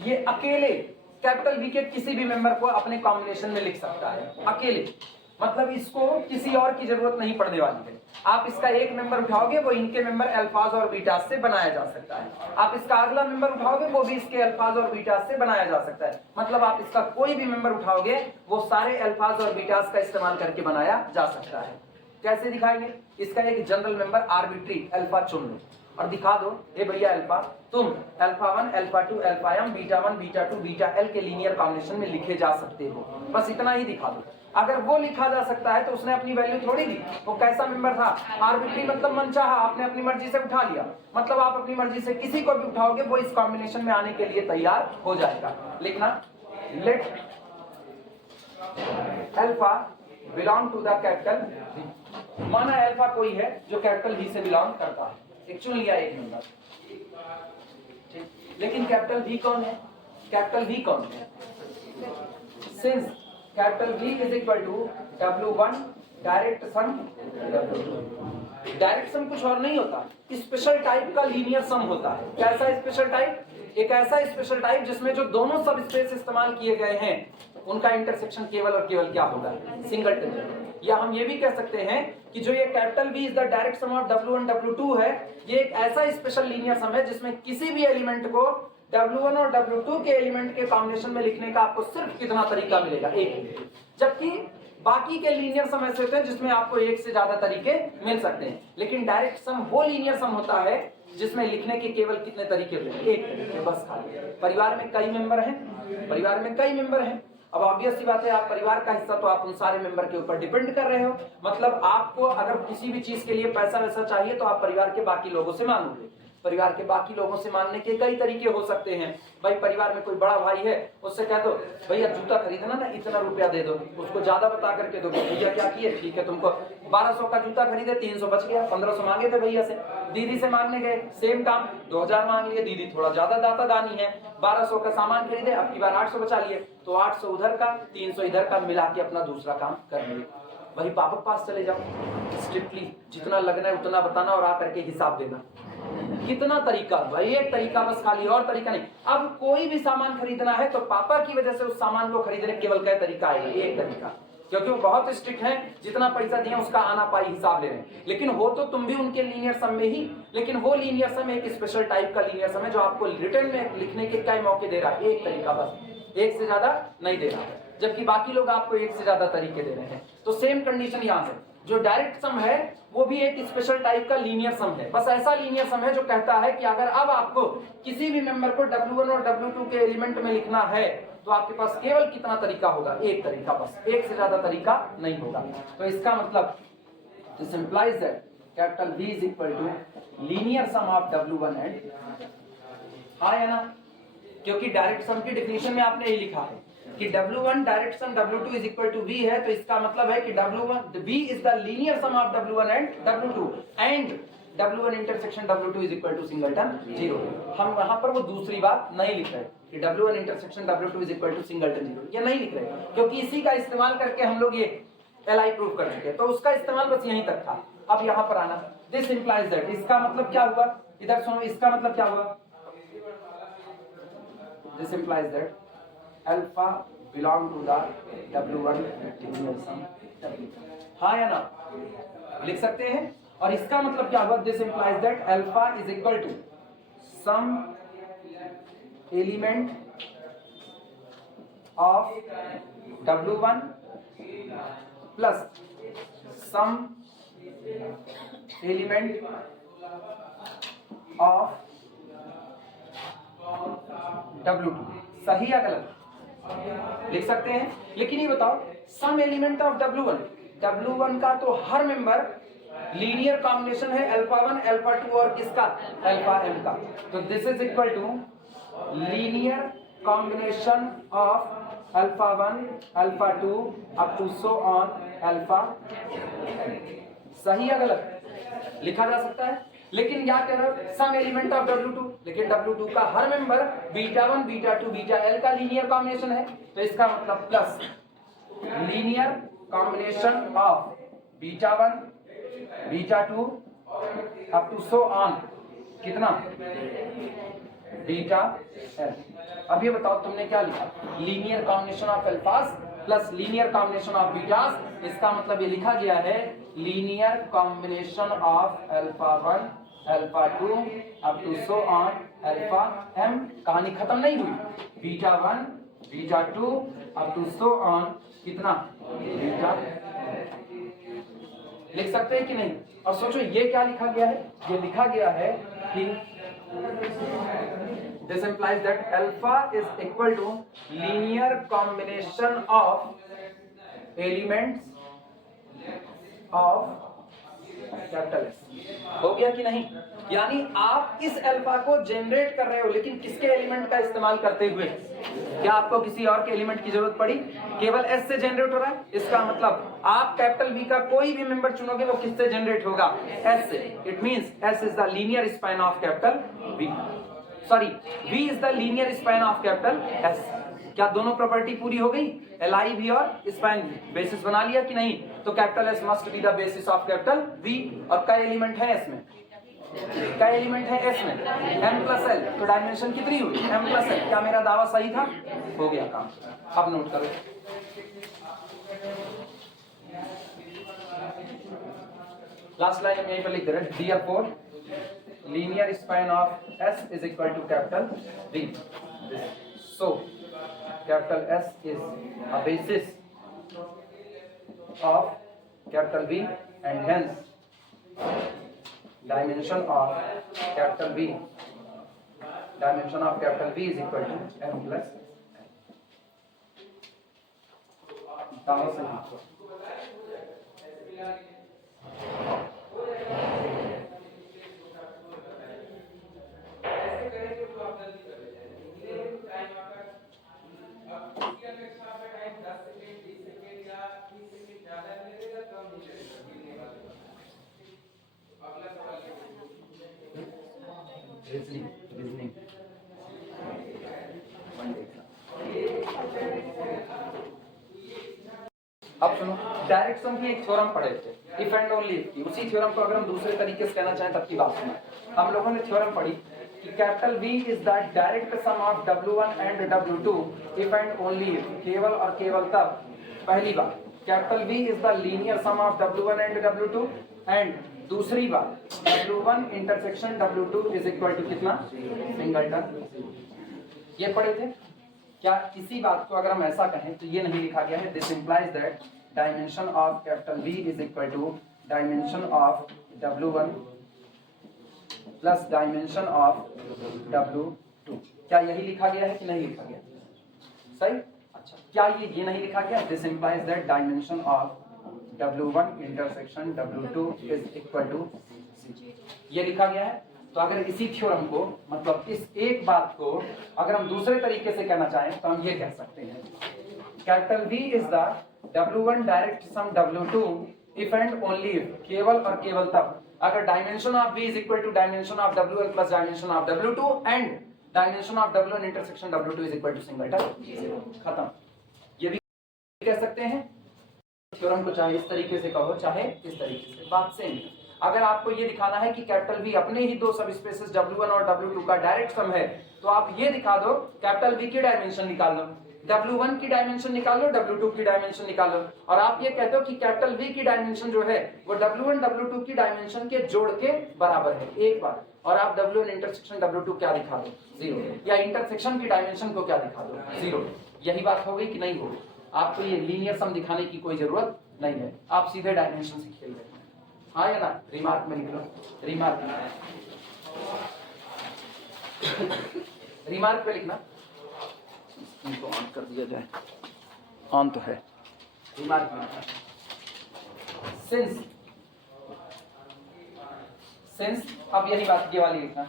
ये अकेले कैपिटल वी के किसी भी मेंबर को अपने कॉम्बिनेशन में लिख सकता है अकेले, मतलब इसको किसी और की जरूरत नहीं पड़ने वाली है। आप इसका एक मेंबर उठाओगे वो इनके मेंबर अल्फाज और बीटास से बनाया जा सकता है, आप इसका अगला मेंबर उठाओगे वो भी इसके अल्फाज और बीटास से बनाया जा सकता है, मतलब आप इसका कोई भी मेंबर उठाओगे वो सारे अल्फाज और बीटास का इस्तेमाल करके बनाया जा सकता है। कैसे दिखाएंगे, इसका एक जनरल मेंबर आर्बिट्री अल्फा चुन लो और दिखा दो, ए भैया अल्फा तुम alpha 1 alpha 2 alpha M beta 1 beta 2 beta L के लीनियर कॉम्बिनेशन में लिखे जा सकते हो, बस इतना ही दिखा दो। अगर वो लिखा जा सकता है तो उसने अपनी वैल्यू थोड़ी दी, वो कैसा मेंबर था, आर्बिट्री मतलब मनचाहा, आपने अपनी मर्जी से उठा लिया, मतलब आप अपनी मर्जी से किसी को भी उठाओगे वो इस कॉम्बिनेशन में आने के लिए तैयार हो जाएगा। लिखना let alpha belong to the capital V, माना अल्फा कोई है जो कैपिटल वी से बिलोंग करता है, एक चुन लिया एक नंबर, लेकिन कैपिटल वी कौन है, कैपिटल वी कौन है, since capital V is equal to W1 direct sum W2। Direct sum कुछ और नहीं होता, स्पेशल टाइप का लीनियर सम होता है। कैसा स्पेशल टाइप, एक ऐसा स्पेशल टाइप जिसमें जो दोनों सब स्पेस इस्तेमाल किए गए हैं उनका इंटरसेक्शन केवल और केवल क्या होगा, सिंगलटन। या हम ये भी कह सकते हैं कि जो ये capital V is the direct sum of W1 W2 है, ये एक ऐसा स्पेशल लीनियर सम है जिसमें किसी भी एलिमेंट को W1 और W2 के एलिमेंट के कॉम्बिनेशन में लिखने का आपको सिर्फ कितना तरीका मिलेगा, एक, जबकि बाकी के लीनियर सम ऐसे होते हैं जिसमें आपको एक से ज्यादा तरीके मिल सकते हैं, लेकिन डायरेक्ट सम वो लीनियर सम होता है जिसमें लिखने के केवल कितने तरीके होते हैं, एक तरीके बस खाली। परिवार में कई मेंबर हैं, परिवार में कई मेंबर हैं, अब ऑब्वियस सी बात है आप परिवार का हिस्सा तो आप उन सारे मेंबर के ऊपर डिपेंड कर रहे हो, मतलब आपको अगर किसी भी चीज के लिए पैसा वैसा चाहिए तो आप परिवार के बाकी लोगों से मांगोगे। परिवार के बाकी लोगों से मांगने के कई तरीके हो सकते हैं। भाई परिवार में कोई बड़ा भाई है, उससे कह दो भैया जूता खरीदना ना इतना रुपया दे दो, उसको ज्यादा बता करके दो, भैया क्या किए, ठीक है तुमको 1200 का जूता खरीदे 300 बच गया, 1500 मांगे थे भैया से। दीदी से मांगने गए सेम काम, 2000 मांग लिए, दीदी थोड़ा ज्यादा दाता दानी है, 1200 का सामान खरीदे, अब की बार 800 बचा लिए, तो 800 उधर का 300 इधर का मिला के अपना दूसरा काम कर लिए। वही पापा के पास चले जाओ, स्ट्रिक्टली जितना लगना है उतना बताना और आकर के हिसाब देना। कितना तरीका भाई, एक तरीका बस खाली, और तरीका नहीं। अब कोई भी सामान खरीदना है तो पापा की वजह से उस सामान को खरीदने केवल क्या तरीका है, एक तरीका, क्योंकि वो बहुत स्ट्रिक्ट है, जितना पैसा दिया उसका आना पाई हिसाब ले रहे हैं। लेकिन हो तो तुम भी उनके लीनियर सम में ही, लेकिन वो लीनियर सम एक स्पेशल टाइप का लीनियर सम है जो आपको रिटर्न में लिखने के कई मौके दे रहा है, एक तरीका बस, एक से ज्यादा नहीं दे रहा है, जबकि बाकी लोग आपको एक से ज्यादा तरीके दे रहे हैं। तो सेम कंडीशन यहाँ से, जो डायरेक्ट सम है वो भी एक स्पेशल टाइप का लीनियर सम है, बस ऐसा लीनियर सम है जो कहता है कि अगर अब आपको किसी भी मेंबर को W1 और W2 के एलिमेंट में लिखना है तो आपके पास केवल कितना तरीका होगा, एक तरीका बस, एक से ज्यादा तरीका नहीं होगा। तो इसका मतलब this implies that capital V is equal to linear sum of W1 and, हाँ है ना, क्योंकि डायरेक्ट सम की डेफिनेशन में आपने ये लिखा है कि W1 direct sum W2 is equal to V है, तो इसका मतलब है कि W1 V is the linear sum of W1 and W2 and W1 intersection W2 is equal to singleton 0। हम वहां पर वो दूसरी बात नहीं लिख रहे कि W1 intersection W2 is equal to singleton 0, ये नहीं लिख रहे, क्योंकि इसी का इस्तेमाल करके हम लोग ये LI प्रूव कर चुके हैं, तो उसका इस्तेमाल बस यहीं तक था। अब यहाँ पर आना, दिस इंप्लाइज दैट, इसका मतलब क्या हुआ, इधर सुनो, इसका मतलब क्या हुआ, this implies that alpha belong to the W1 linear sum, हाँ या ना, लिख सकते हैं। और इसका मतलब क्या हुआ, this implies that alpha is equal to some element of W1 plus some element of W2, सही या गलत लिख सकते हैं। लेकिन ये बताओ सम एलिमेंट ऑफ W1 का तो हर मेंबर लीनियर कॉम्बिनेशन है अल्फा 1 अल्फा 2 और किसका, अल्फा m का, तो this is equal to linear combination of alpha 1 alpha 2 up to so on alpha, सही या गलत लिखा जा सकता है। लेकिन क्या कह रहा है, सम एलिमेंट ऑफ W2, लेकिन W2 का हर member beta 1 beta 2 beta L का लीनियर कॉम्बिनेशन है, तो इसका मतलब plus linear combination of beta 1 beta 2 up to so on कितना बीटा L। अब ये बताओ तुमने क्या लिखा, linear combination of alphas plus linear combination of betas, इसका मतलब ये लिखा गया है linear combination of alpha 1 alpha 2 up to so on alpha m। कहानी खत्म नहीं हुई, beta 1 beta 2 up to so on कितना बीटा। लिख सकते हैं कि नहीं? और सोचो ये क्या लिखा गया है, ये लिखा गया है कि this implies that alpha is equal to linear combination of elements of capital S। हो गया कि नहीं? यानी आप इस अल्फा को जनरेट कर रहे हो, लेकिन किसके एलिमेंट का इस्तेमाल करते हुए? क्या आपको किसी और के एलिमेंट की जरूरत पड़ी? केवल S से जनरेट हो रहा है। इसका मतलब आप कैपिटल V का कोई भी मेंबर चुनोगे वो किससे जनरेट होगा? S से। It means S is the linear span of capital V, sorry V is the linear span of capital S। क्या दोनों प्रॉपर्टी पूरी हो गई? LI भी और स्पैन भी। बेसिस बना लिया कि नहीं? तो capital S must be the basis of capital V। और कई एलिमेंट है S में? कई एलिमेंट है S में? M plus L। तो डायमेंशन कितनी हुई? M plus L। क्या मेरा दावा सही था? हो गया काम। अब नोट करो, लास्ट लाइन हम यहीं पर लिख दे रहे हैं, Therefore linear span of S is equal to capital V। So capital S is a basis of capital V and hence dimension of capital V is equal to M plus N। अब सुनो, direct sum की एक theorem पढ़े थे, if and only if की। उसी theorem को अगर हम दूसरे तरीके से कहना चाहें तब की बात सुना। हम लोगों ने थ्योरम पढ़ी कि capital V is the direct sum of W1 and W2 if and only if. केवल और केवल तब, पहली बात capital V is the linear sum of W1 and W2, and दूसरी बात W1 intersection W2 is equal to कितना? Singleton. ये पढ़े थे क्या? इसी बात को अगर हम ऐसा कहें तो ये नहीं लिखा गया है, this implies that dimension of capital V is equal to dimension of W1 plus dimension of W2। क्या यही लिखा गया है कि नहीं लिखा गया? सही। अच्छा, क्या ये नहीं लिखा गया? This implies that dimension of W1 intersection W2 is equal to, ये लिखा गया है। तो अगर इसी थ्योरम को, मतलब इस एक बात को अगर हम दूसरे तरीके से कहना चाहें तो हम ये कह सकते हैं, capital V is the W1 direct sum W2 if and only if, केवल और केवल तब अगर dimension of V is equal to dimension of W1 plus dimension of W2 and dimension of W1 intersection W2 is equal to singleton. खत्म। ये भी कह सकते हैं थ्योरम को, चाहे इस तरीके से कहो चाहे इस तरीके से, बात सेम है। अगर आपको ये दिखाना है कि कैपिटल V अपने ही दो सब स्पेसेस W1 और W2 का डायरेक्ट सम है, तो आप ये दिखा दो कैपिटल V की डायमेंशन निकाल लो, W1 की डायमेंशन निकाल लो, W2 की डायमेंशन निकाल लो, और आप ये कहते हो कि कैपिटल V की डायमेंशन जो है वो W1 W2 की डायमेंशन के जोड़ के बराबर है एक बार, और आप W1 इंटरसेक्शन W2 क्या दिखा दो? 0, या इंटरसेक्शन की डायमेंशन को क्या दिखा दो? 0। यही बात हो गई कि नहीं होगी? आपको ये लीनियर सम दिखाने की कोई जरूरत नहीं है, आप सीधे डायमेंशन से खेल रहे हैं। हाँ या ना? रिमार्क में लिख लो, रिमार्क रिमार्क पे लिखना। इनको ऑन कर दिया जाए, ऑन तो है। रिमार्क में सिंस अब यही बात ये वाली लिखना,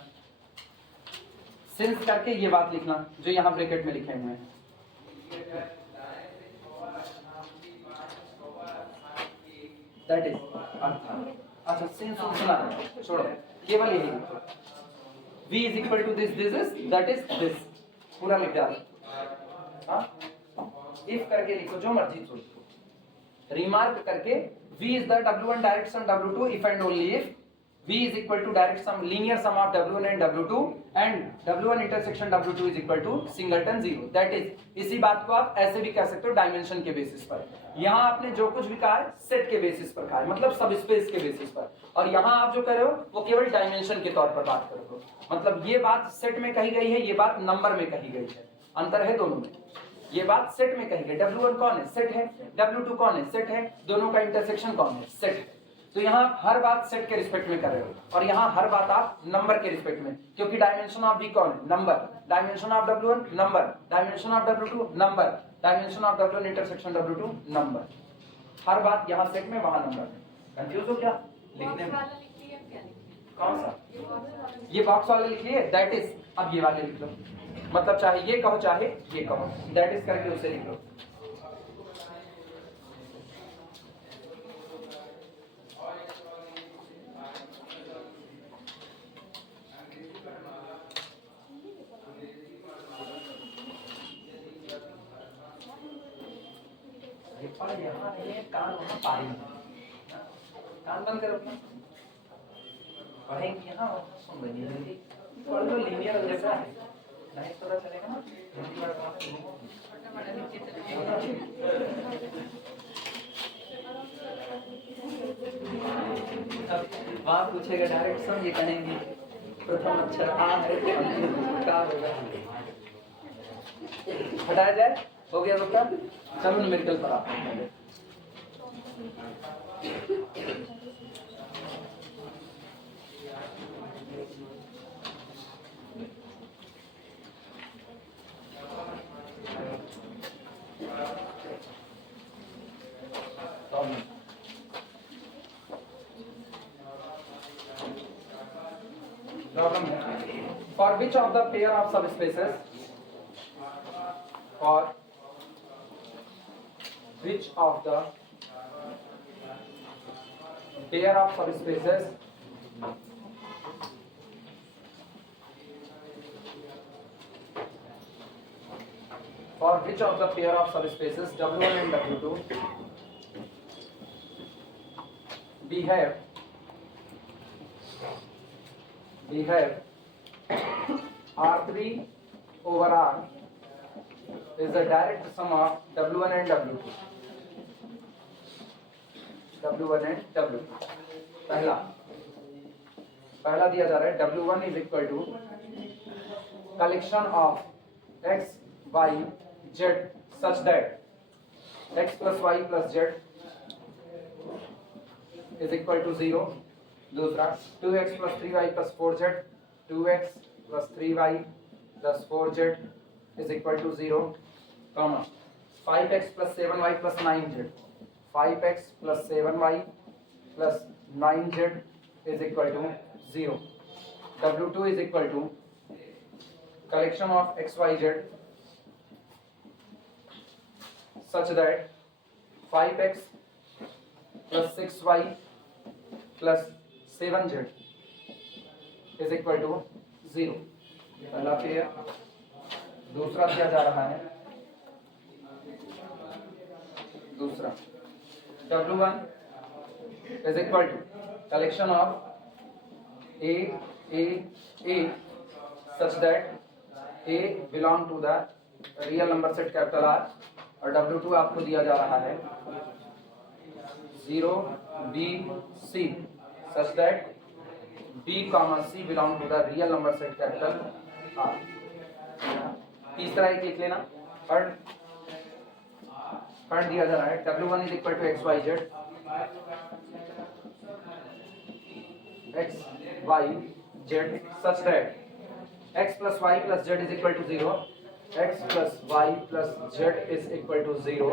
सिंस करके ये बात लिखना जो यहाँ ब्रैकेट में लिखे हुए हैं। दैट इज अच्छा, सिंस सुना छोड़ो, केवल यही लिखो। v is equal to this is that is this, पूरा लिख डालो। हाँ, इफ करके लिखो, जो मर्जी सोचो, रिमार्क करके v is the w1 direct sum w2 if and only if v is equal to direct sum linear sum of w1 and w2 and w1 intersection w2 is equal to singleton zero, that is, इसी बात को आप ऐसे भी कह सकते हो dimension के बेसिस पर। यहाँ आपने जो कुछ भी कहा है सेट के बेसिस पर कहा है, मतलब सब स्पेस के बेसिस पर, और यहाँ आप जो कर रहे हो वो केवल डायमेंशन के तौर पर बात कर रहे हो। मतलब ये बात सेट में कही गई है, ये बात नंबर में कही गई है, अंतर है दोनों में। ये बात सेट में कही गई, W1 कौन है, सेट है, W2 कौन है, सेट है, दोनों का इंटरसेक्शन कौन है, सेट है। तो यहाँ हर बात सेट के रिस्पेक्ट में कर रहे हो, और यहाँ हर बात आप नंबर के रिस्पेक्ट में, क्योंकि डायमेंशन ऑफ V कौन है, number, dimension of W1 number, dimension of W2 number, dimension of W1 intersection W2 number, हर बात यहाँ सेट में, वहां नंबर में। कंफ्यूज हो क्या लिखने में? कौन सा? ये बॉक्स वाले लिख लिए, दैट इज, अब ये वाले लिख लो, मतलब चाहे ये कहो चाहे ये कहो, दैट इज करके उसे लिख लो। कान बंद करो, पढ़ेंगे यहाँ, सुन रही पढ़ लो, लीनियर अलजेब्रा है, नहीं पता चलेगा ना। वहाँ पूछेगा डायरेक्ट सम, ये कहेंगे प्रथम अक्षर आ है, का होगा, हटाया जाए, हो गया बेटा। चलो न्यूमेरिकल पर आप प्रॉब्लम है, for which of the pair of subspaces, for which of the pair of subspaces W1 and W2 behave R3 over R is the direct sum of W1 and W2. W1 and W2, पहला दिया जा रहा है W1 is equal to collection of x, y, z such that x plus y plus z is equal to 0। दूसरा 2x plus 3y plus 4z, 2x plus 3y plus 4z is equal to 0, comma 5x plus 7y plus 9z, 5x plus 7y plus 9z is equal to 0। W2 is equal to collection of x, y, z such that 5x plus 6y plus 7z is equal to 0। पहला pair. दूसरा क्या जा रहा है, दूसरा W1 is equal to collection of A such that A belong to the real number set capital R, और W2 आपको दिया जा रहा है 0 B C such that B comma C belong to the real number set capital R। तीसरा एक लिख लेना, थर्ड दिया जा रहा है W1 is equal to x, y, z, x, y, z such that x plus y plus z is equal to 0, x plus y plus z is equal to 0।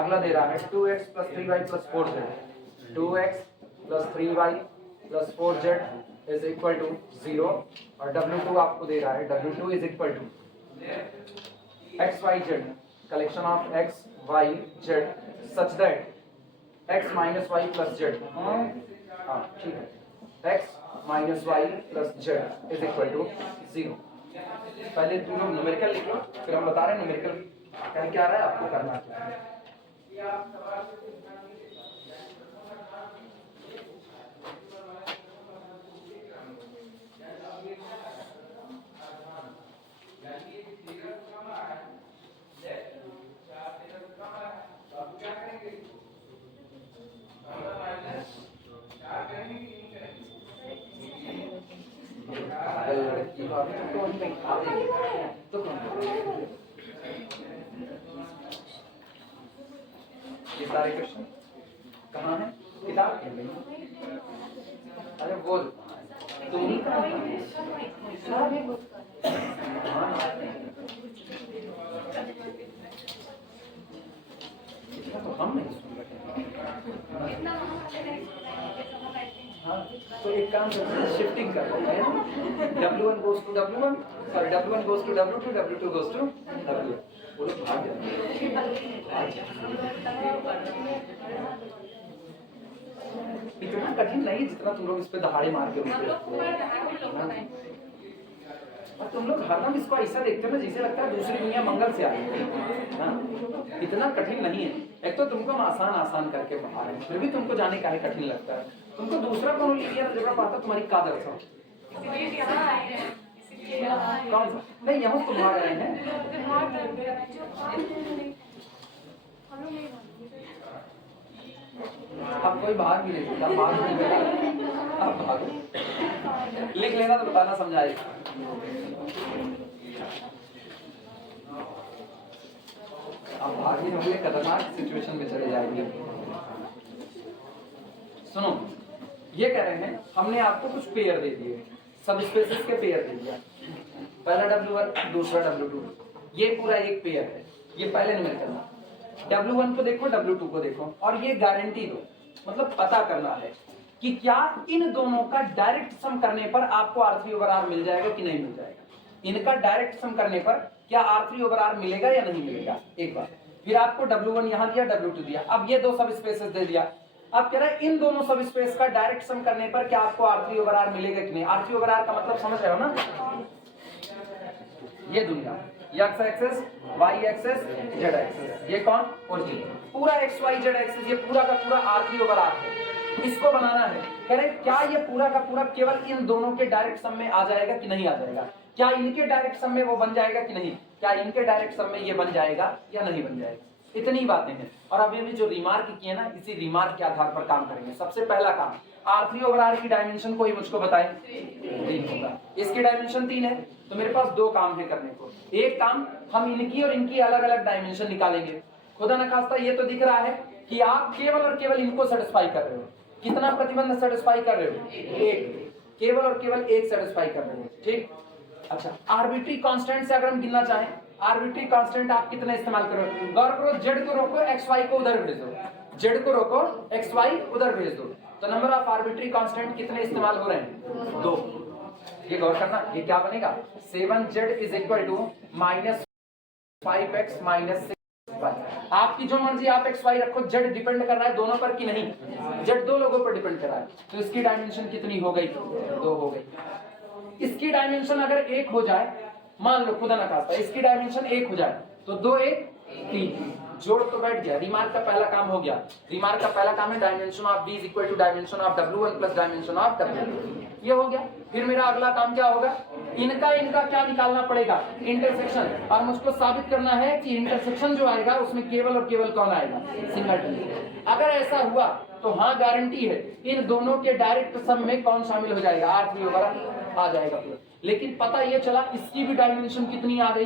अगला दे रहा है 2x plus 3y plus 4z, 2x plus 3y plus 4z is equal to 0, और W2 आपको दे रहा है W2 is equal to x, y, z collection of x, y, z such that x minus y plus z, हाँ ठीक है, x minus Y plus Z is equal to 0। पहले तुम लोग न्यूमेरिकल लिखो, फिर हम बता रहे हैं न्यूमेरिकल कर क्या रहा है, आपको करना क्या है। ये सारे क्वेश्चन कहाँ है किताब के में? अरे बोल तुम ही तो हम नहीं सुन रहे। हाँ तो एक काम करते हैं, शिफ्टिंग कर लेते हैं। W1 goes to W1, sorry W1 goes to W2, W2 goes to W। वो लोग भाग जाते। इतना कठिन नहीं जितना तुम लोग इस पे दहाड़े मार के और तुम लोग हरदम इसको ऐसा देखते हो ना जैसे लगता है दूसरी दुनिया मंगल से आई है। इतना कठिन नहीं है। एक तो तुमको हम आसान आसान करके पढ़ा रहे हैं, फिर भी तुमको जाने का कठिन लगता है। तुमको दूसरा कौन लिया जगह पाता तुम्हारी कादर था कौन सा? नहीं यहाँ तुम आ गए हैं। अब कोई बाहर भी नहीं सकता, बाहर नहीं गया अब भागो। लिख लेना तो बताना समझाएगा। अब भाग ही होंगे, खतरनाक सिचुएशन में चले जाएंगे। सुनो ये कह रहे हैं हमने आपको कुछ पेयर दे दिए, सब स्पेसेस के पेयर दे दिया। पहला W1 दूसरा W2, ये पूरा एक पेयर है। ये पहले नंबर करना, W1 को देखो W2 को देखो और ये गारंटी दो, मतलब पता करना है कि क्या इन दोनों का डायरेक्ट सम करने पर आपको R3/R मिल जाएगा कि नहीं मिल जाएगा। इनका डायरेक्ट सम करने पर क्या R3/R मिलेगा या नहीं मिलेगा एक बार। फिर आपको W1 यहाँ दिया, W2 दिया, अब ये दो सब स्पेसेस दे दिया। अब कह रहा है इन दोनों सब स्पेस का डायरेक्ट सम करने पर क्या आपको R3/R मिलेगा कि नहीं। R3/R का मतलब समझ रहे हो ना, ये दुनिया x axis y axis z axis, ये कौन ओरिजिन, पूरा x y z एक्सेस, ये पूरा का पूरा R3/R है। इसको बनाना है। कह रहे क्या ये पूरा का पूरा केवल इन दोनों के डायरेक्ट सम में आ जाएगा कि नहीं आ जाएगा, क्या इनके डायरेक्ट सम में वो बन जाएगा कि नहीं, क्या इनके डायरेक्ट सम में ये बन जाएगा या नहीं बन जाएगा। इतनी बातें हैं और अभी भी जो रिमार्क किए ना, इसी रिमार्क के आधार पर काम करेंगे। सबसे पहला काम R3/R की डायमेंशन कोई मुझको बताए, 3 होगा। इसकी डायमेंशन 3 है तो मेरे पास 2 काम है करने को। एक काम हम इनकी और इनकी अलग अलग डायमेंशन निकालेंगे। खुदा न खास्ता ये तो दिख रहा है कि आप केवल और केवल इनको सेटिस्फाई कर रहे हो। कितना प्रतिबंध सेटिस्फाई कर रहे हो, एक, केवल और केवल एक सेटिस्फाई कर रहे हो, ठीक। अच्छा आर्बिट्री कांस्टेंट से अगर हम गिनना चाहें, आर्बिट्री कांस्टेंट आप कितने इस्तेमाल करो, गौर करो, जेड को रोको एक्स वाई को उधर भेज दो, जेड को रोको एक्स वाई उधर भेज दो, तो नंबर ऑफ आर्बिट्री कांस्टेंट कितने इस्तेमाल हो रहे हैं, 2। ये गौर करना, ये क्या बनेगा 7z is equal to -5x -6y। आपकी जो मर्जी आप एक्स वाई रखो, जेड डिपेंड कर रहा है दोनों पर कि नहीं, जेड 2 लोगों पर डिपेंड कर रहा है। तो इसकी डायमेंशन कितनी हो गई, 2 हो गई। इसकी डायमेंशन अगर 1 हो जाए, मान लो खुदा ना खास्ता इसकी डायमेंशन 1 हो जाए तो 2 1 3 जोड़ तो बैठ गया। रिमार्क का पहला काम हो गया। रिमार्क का पहला काम है dimension of b is equal to dimension of W1 plus dimension of W2, ये हो गया। फिर मेरा अगला काम क्या होगा, इनका क्या निकालना पड़ेगा, इंटरसेक्शन, और मुझको साबित करना है कि इंटरसेक्शन जो आएगा उसमें केवल और केवल कौन आएगा, सिंगल। अगर ऐसा हुआ तो हाँ गारंटी है इन दोनों के डायरेक्ट सम में कौन शामिल हो जाएगा, R3/R आ जाएगा। लेकिन पता ये चला इसकी भी डायमेंशन कितनी आ गई,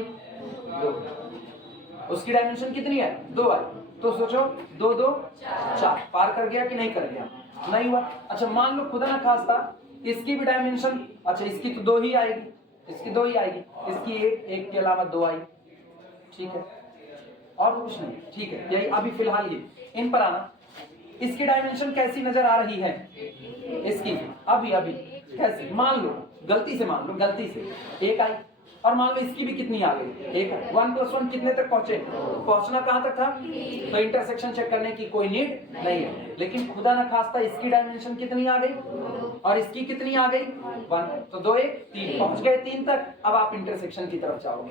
2। उसकी डायमेंशन कितनी है, 2 आई। तो सोचो 2 2 4 पार कर गया कि नहीं कर गया, नहीं हुआ। अच्छा मान लो खुदा ना खास्ता इसकी भी डायमेंशन, अच्छा इसकी तो 2 ही आएगी, इसकी 2 ही आएगी, इसकी एक के अलावा 2 आई, ठीक है, और कुछ नहीं, ठीक है। यही अभी फिलहाल ये इन पर आना। इसकी डायमेंशन कैसी नजर आ रही है, इसकी अभी कैसे, मान लो गलती से, मान लो गलती से 1 आई, और मान लो इसकी भी कितनी आ गई, एक। 1 + 1 कितने तक पहुंचे, पहुंचना कहां तक था, तो इंटरसेक्शन चेक करने की कोई नीड नहीं है। लेकिन खुदा न खास्ता इसकी डायमेंशन कितनी आ गई और इसकी कितनी आ गई, 1, तो 2 1 3, पहुंच गए 3 तक। अब आप इंटरसेक्शन की तरफ जाओगे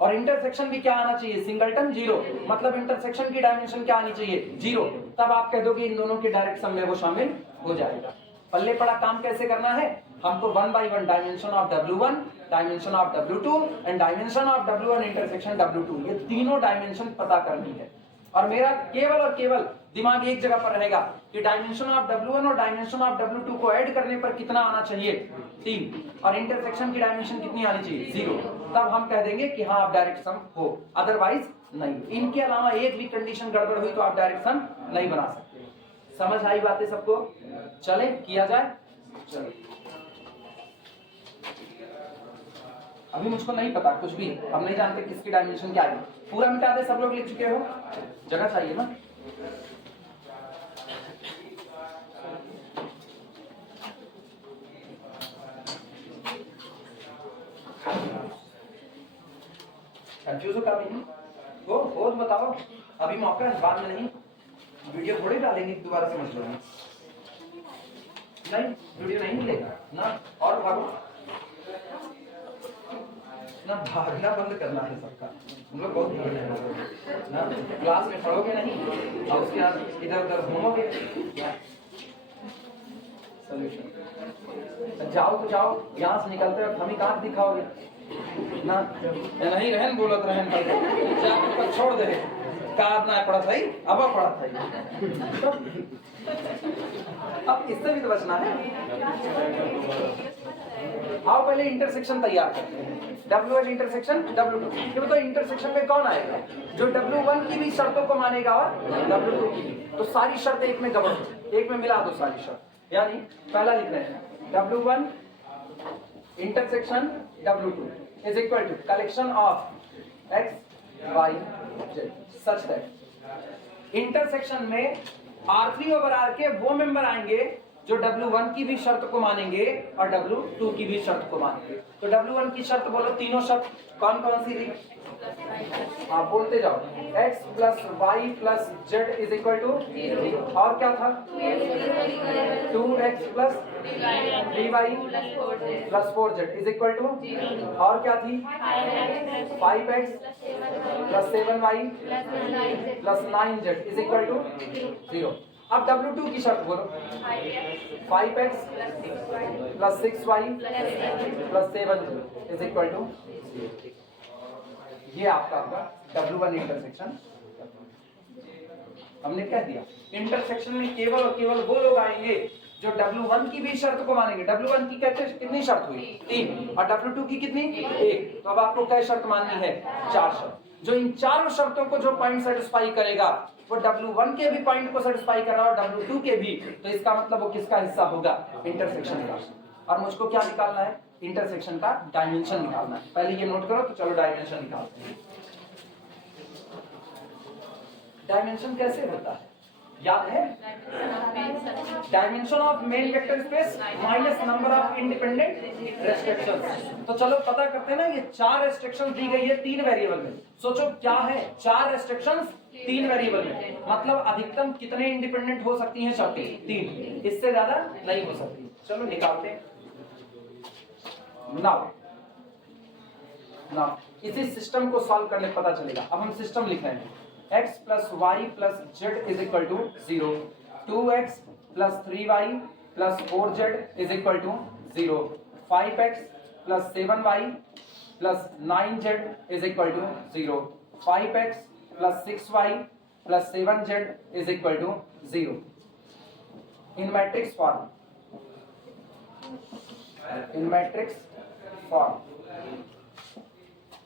और इंटरसेक्शन भी क्या आना चाहिए, सिंगलटन 0, मतलब इंटरसेक्शन की डायमेंशन क्या आनी चाहिए, 0। तब आप कह दोगे इन दोनों के डायरेक्ट सम में वो शामिल हो जाएगा। पल्ले पड़ा काम कैसे करना है, हमको 1 by 1 dimension of W1, dimension of W2 and dimension of W1 intersection W2, ये तीनों डायमेंशन पता करनी है। और मेरा केवल और केवल दिमाग एक जगह पर रहेगा कि डायमेंशन ऑफ W1 और डायमेंशन ऑफ W2 को ऐड करने पर कितना आना चाहिए, 3, और इंटरसेक्शन की डायमेंशन कितनी आनी चाहिए, 0। तब हम कह देंगे कि हाँ आप डायरेक्ट सम हो, अदरवाइज नहीं। इनके अलावा एक भी कंडीशन गड़बड़ हुई तो आप डायरेक्ट सम नहीं बना सकते। समझ आई बातें सबको, चले किया जाए। चलो अभी मुझको नहीं पता कुछ भी, हम नहीं जानते किसकी डायमेंशन क्या है, पूरा मिटा दे, सब लोग लिख चुके हो, जगह चाहिए ना। कंफ्यूज हो कभी हो तो बताओ, अभी मौका है, बाद में नहीं। वीडियो थोड़ी डालेंगे दोबारा समझ लो, नहीं वीडियो नहीं मिलेगा ना। और भागो ना, भागना बंद करना है सबका, हम लोग बहुत भागने हैं ना। क्लास में पढ़ोगे नहीं और उसके बाद इधर उधर घूमोगे, सोल्यूशन। जाओ तो जाओ, यहाँ से निकलते हो हम ही कांच दिखाओगे ना, नहीं रहन बोलो तो रहन कर छोड़ दे, ना पड़ा था अब पड़ा था। अब इससे भी तो बचना है। आओ पहले इंटरसेक्शन तैयार करते हैं, W1 इंटरसेक्शन W2। ये बताओ इंटरसेक्शन में कौन आएगा, जो W1 की भी शर्तों को मानेगा और W2 की भी। तो सारी शर्त एक में गबड़, एक में मिला दो सारी शर्त। यानी पहला लिख रहे हैं W1 intersection W2 is equal to collection of X Y Z such that intersection में R3 ओवर R के वो मेंबर आएंगे जो W1 की भी शर्त को मानेंगे और W2 की भी शर्त को मानेंगे। तो W1 की शर्त बोलो, तीनों शर्त कौन कौन सी थी, आप बोलते जाओ। X + Y + Z is equal to, और क्या था 2X + 3Y + 4Z is equal to, और क्या थी 5X + 7Y + 9Z is equal to 0। अब W2 की शर्त बोलो, 5X + 6Y + 7Z is equal to, ये आपका W1 इंटरसेक्शन। हमने क्या दिया, इंटरसेक्शन में केवल और केवल वो लोग आएंगे जो W1 की भी शर्त को मानेंगे। W1 की कहते कितनी शर्त हुई, 3, और W2 की कितनी, 1। तो अब आपको क्या शर्त माननी है, 4 शर्त। जो इन चारों शर्तों को जो पॉइंट सेटिस्फाई करेगा वो W1 के भी पॉइंट को सेटिस्फाई कर रहा है और W2 के भी, तो इसका मतलब वो किसका हिस्सा होगा, इंटरसेक्शन का। और मुझको क्या निकालना है, इंटरसेक्शन का डायमेंशन निकालना है। पहले ये नोट करो, तो चलो डायमेंशन निकालते हैं। डायमेंशन कैसे होता है याद है, dimension of main vector space minus number of independent restrictions. तो चलो पता करते हैं ना, ये 4 रेस्ट्रिक्शंस दी गई है 3 वेरिएबल में। सोचो क्या है, 4 रेस्ट्रिक्शंस 3 वेरिएबल में, मतलब अधिकतम कितने इंडिपेंडेंट हो सकती हैं शर्तें, 3, इससे ज्यादा नहीं हो सकती। चलो निकालते हैं। नाउ इसी सिस्टम को सॉल्व करने पता चलेगा। अब हम सिस्टम लिख रहे हैं, x + y + z is equal to 0, 2x + 3y + 4z is equal to 0, 5x + 7y + 9z is equal to 0, 5x + 6y + 7z is equal to 0 in matrix form, in matrix form.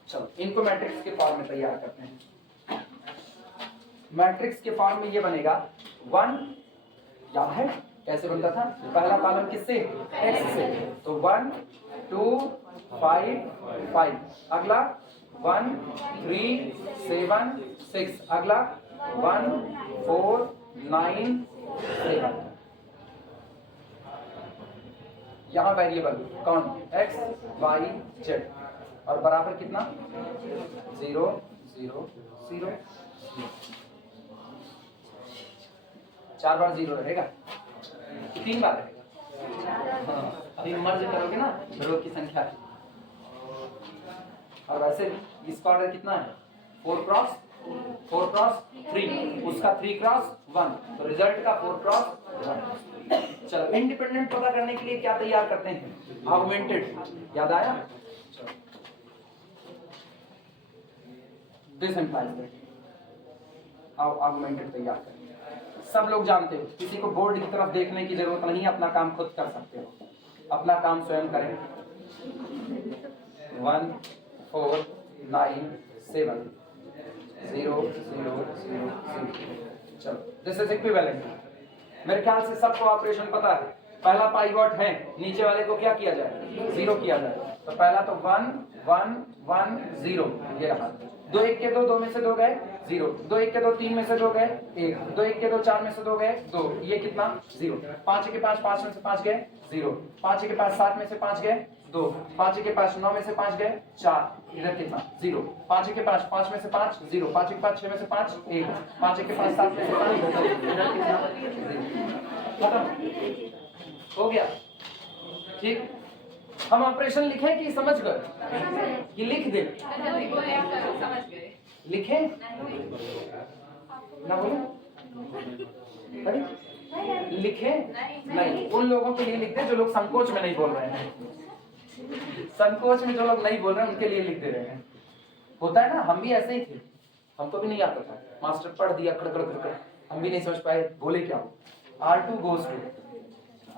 चलो इनको matrix के form में तैयार करते हैं। Matrix के form में ये बनेगा 1, याद है कैसे बनता था, पहला कॉलम किससे, x से, तो 1 2 5 5, अगला 1 3 7 6, अगला 1 4 9 7। यहाँ वेरिएबल कौन, x y z। और बराबर कितना 0 0 0 4 बार 0 रहेगा, 3 बार रहेगा। हाँ, अभी मर्ज करोगे ना रो की संख्या है। और वैसे इसका ऑर्डर कितना है 4 क्रॉस 3, उसका 3 क्रॉस 1, तो रिजल्ट का 4 क्रॉस 1। चलो इंडिपेंडेंट पता करने के लिए क्या तैयार करते हैं ऑगमेंटेड, याद आया? दिस इंप्लाइज दैट ऑगमेंटेड तैयार करें। सब लोग जानते हो, किसी को बोर्ड की तरफ देखने की जरूरत नहीं, अपना काम खुद कर सकते हो, अपना काम स्वयं करें। 1 4 9 7 0 0 0 0। चलो दिस इज इक्विवेलेंट। मेरे ख्याल से सबको ऑपरेशन पता है। पहला पाइवॉट है, नीचे वाले को क्या किया जाए 0 किया जाए। तो पहला तो 1 1 1 0 ये रहा। 2 1 के 2, 2 में से 2 गए 0, 2 1 के 2, 3 में से 2 गए 1, 2 1 के 2, 4 में से 2 गए 2, ये कितना 0। 5 के पास 5 में से 5 गए 0, 5 के पास 7 में से 5 गए 2, 5 के पास 9 में से 5 गए 4, इधर कितना 0, 5 के पास 5 में से 5 0, 5 के पास 6 में से 5 1, 5 के पास 7 में से 5 इधर कितना 0। खत्म हो गया। ठीक, हम ऑपरेशन लिखें कि समझ गए कि लिख दे? लिखे ना बोले लिखे नहीं, उन लोगों के लिए लिखते जो लोग संकोच में नहीं बोल रहे हैं। संकोच में जो लोग नहीं बोल रहे हैं उनके लिए लिख दे रहे हैं। होता है ना, हम भी ऐसे ही थे, हमको भी नहीं आता था, मास्टर पढ़ दिया खड़खड़ खड़खड़, हम भी नहीं समझ पाए बोले क्या हो। R2 goes to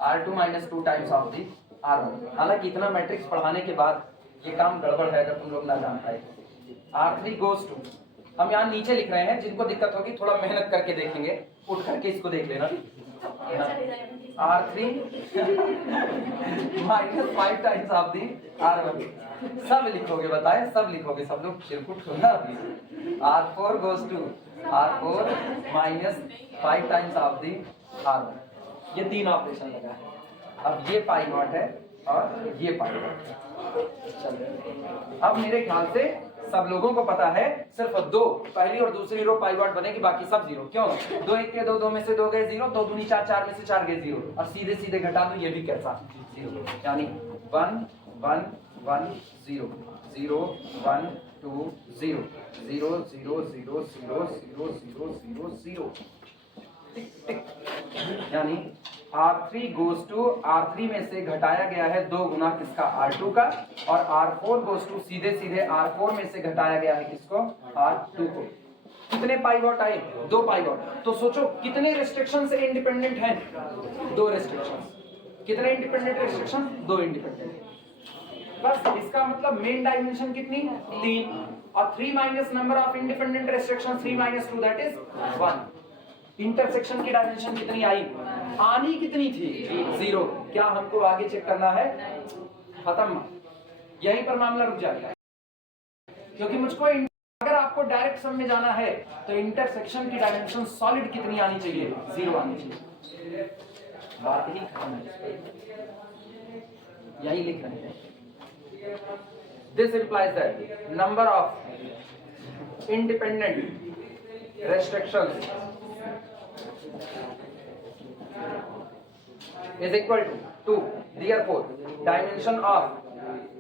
R2 minus 2 times of the R1। हालांकि इतना मैट्रिक्स पढ़ाने के बाद ये काम गड़बड़ है अगर तुम लोग ना जान पाए। R3 goes to, हम यहाँ नीचे लिख रहे हैं, जिनको दिक्कत होगी थोड़ा मेहनत करके देखेंगे, उठ करके इसको देख लेना। R3 minus 5 times of the R1। सब लिखोगे, बताए सब लिखोगे, सब लोग चिरकुट हो ना अभी। R4 goes to R4 minus 5 times of the R1। ये 3 ऑपरेशन लगा है। अब ये पाई नॉट है और ये पाई नॉट है। चलिए, अब मेरे ख्याल से सब लोगों को पता है, सिर्फ 2 पहली और दूसरी रो पाई नॉट बनेगी, बाकी सब 0। क्यों? 2 1 के 2, 2 में से 2 गए 0, 2 दूनी 4, 4 में से 4 गए 0, और सीधे सीधे घटा दो, ये भी कैसा 0, यानी 1 1 1 0 0 1 2 0 0 0 0 0 0 0 0 0। टिक टिक, यानी R3 goes to R3 में से घटाया गया है 2 गुना किसका R2 का, और R4 goes to सीधे सीधे R4 में से घटाया गया है किसको R2 को। कितने पाइवॉट आए 2 पाइवॉट। तो सोचो कितने रिस्ट्रिक्शन से इंडिपेंडेंट हैं 2 रिस्ट्रिक्शन। कितने इंडिपेंडेंट रिस्ट्रिक्शन 2 इंडिपेंडेंट। बस इसका मतलब मेन डायमेंशन कितनी 3, और 3 minus number of independent restriction 3 minus 2 that is 1। Intersection की डायमेंशन कितनी आई, आनी कितनी थी 0। क्या हमको आगे चेक करना है? खत्म, यहीं पर मामला रुक जाएगा। क्योंकि मुझको अगर आपको डायरेक्ट सम में जाना है तो इंटरसेक्शन की डायमेंशन सॉलिड कितनी आनी चाहिए 0 आनी चाहिए। बात ही खत्म है, यही लिख रहे हैं। This implies that number of independent restrictions is equal to 2। therefore dimension of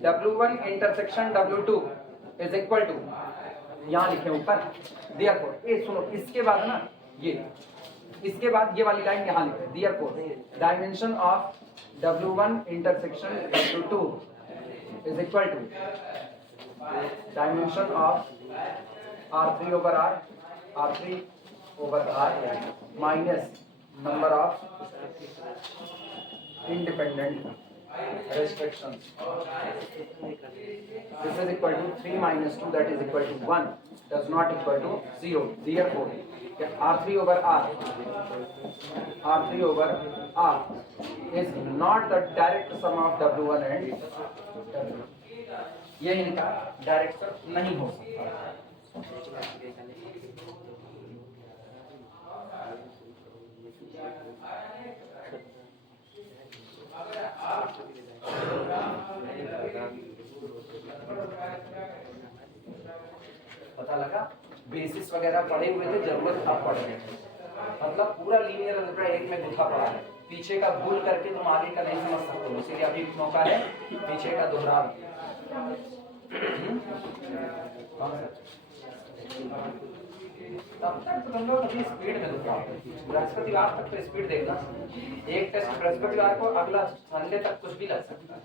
W1 intersection W2 is equal to, यहाँ लिखे ऊपर therefore, ये सुनो, इसके बाद ना ये, इसके बाद ये वाली लाइन यहाँ लिखे therefore dimension of W1 intersection W2 is equal to dimension of R3 over R, R3 over R minus number of independent restrictions. This is equal to 3 minus 2, that is equal to 1, does not equal to 0. Therefore R3 over R, R3 over R is not the direct sum of W1 and W2। ये इनका direct sum नहीं हो सकता। Basis वगैरह पढ़े हुए थे, जरूरत अब पड़ गई, मतलब पूरा लीनियर अलजेब्रा एक में गुथा पड़ा है, पीछे का भूल करके तुम आगे का नहीं समझ सकते हो, इसीलिए अभी मौका है पीछे का दोहरा। तब तक तो तुम लोग अभी स्पीड में दुखा, बृहस्पतिवार तक तो स्पीड देखना, एक टेस्ट बृहस्पतिवार को, अगला संडे तक कुछ भी लग सकता है।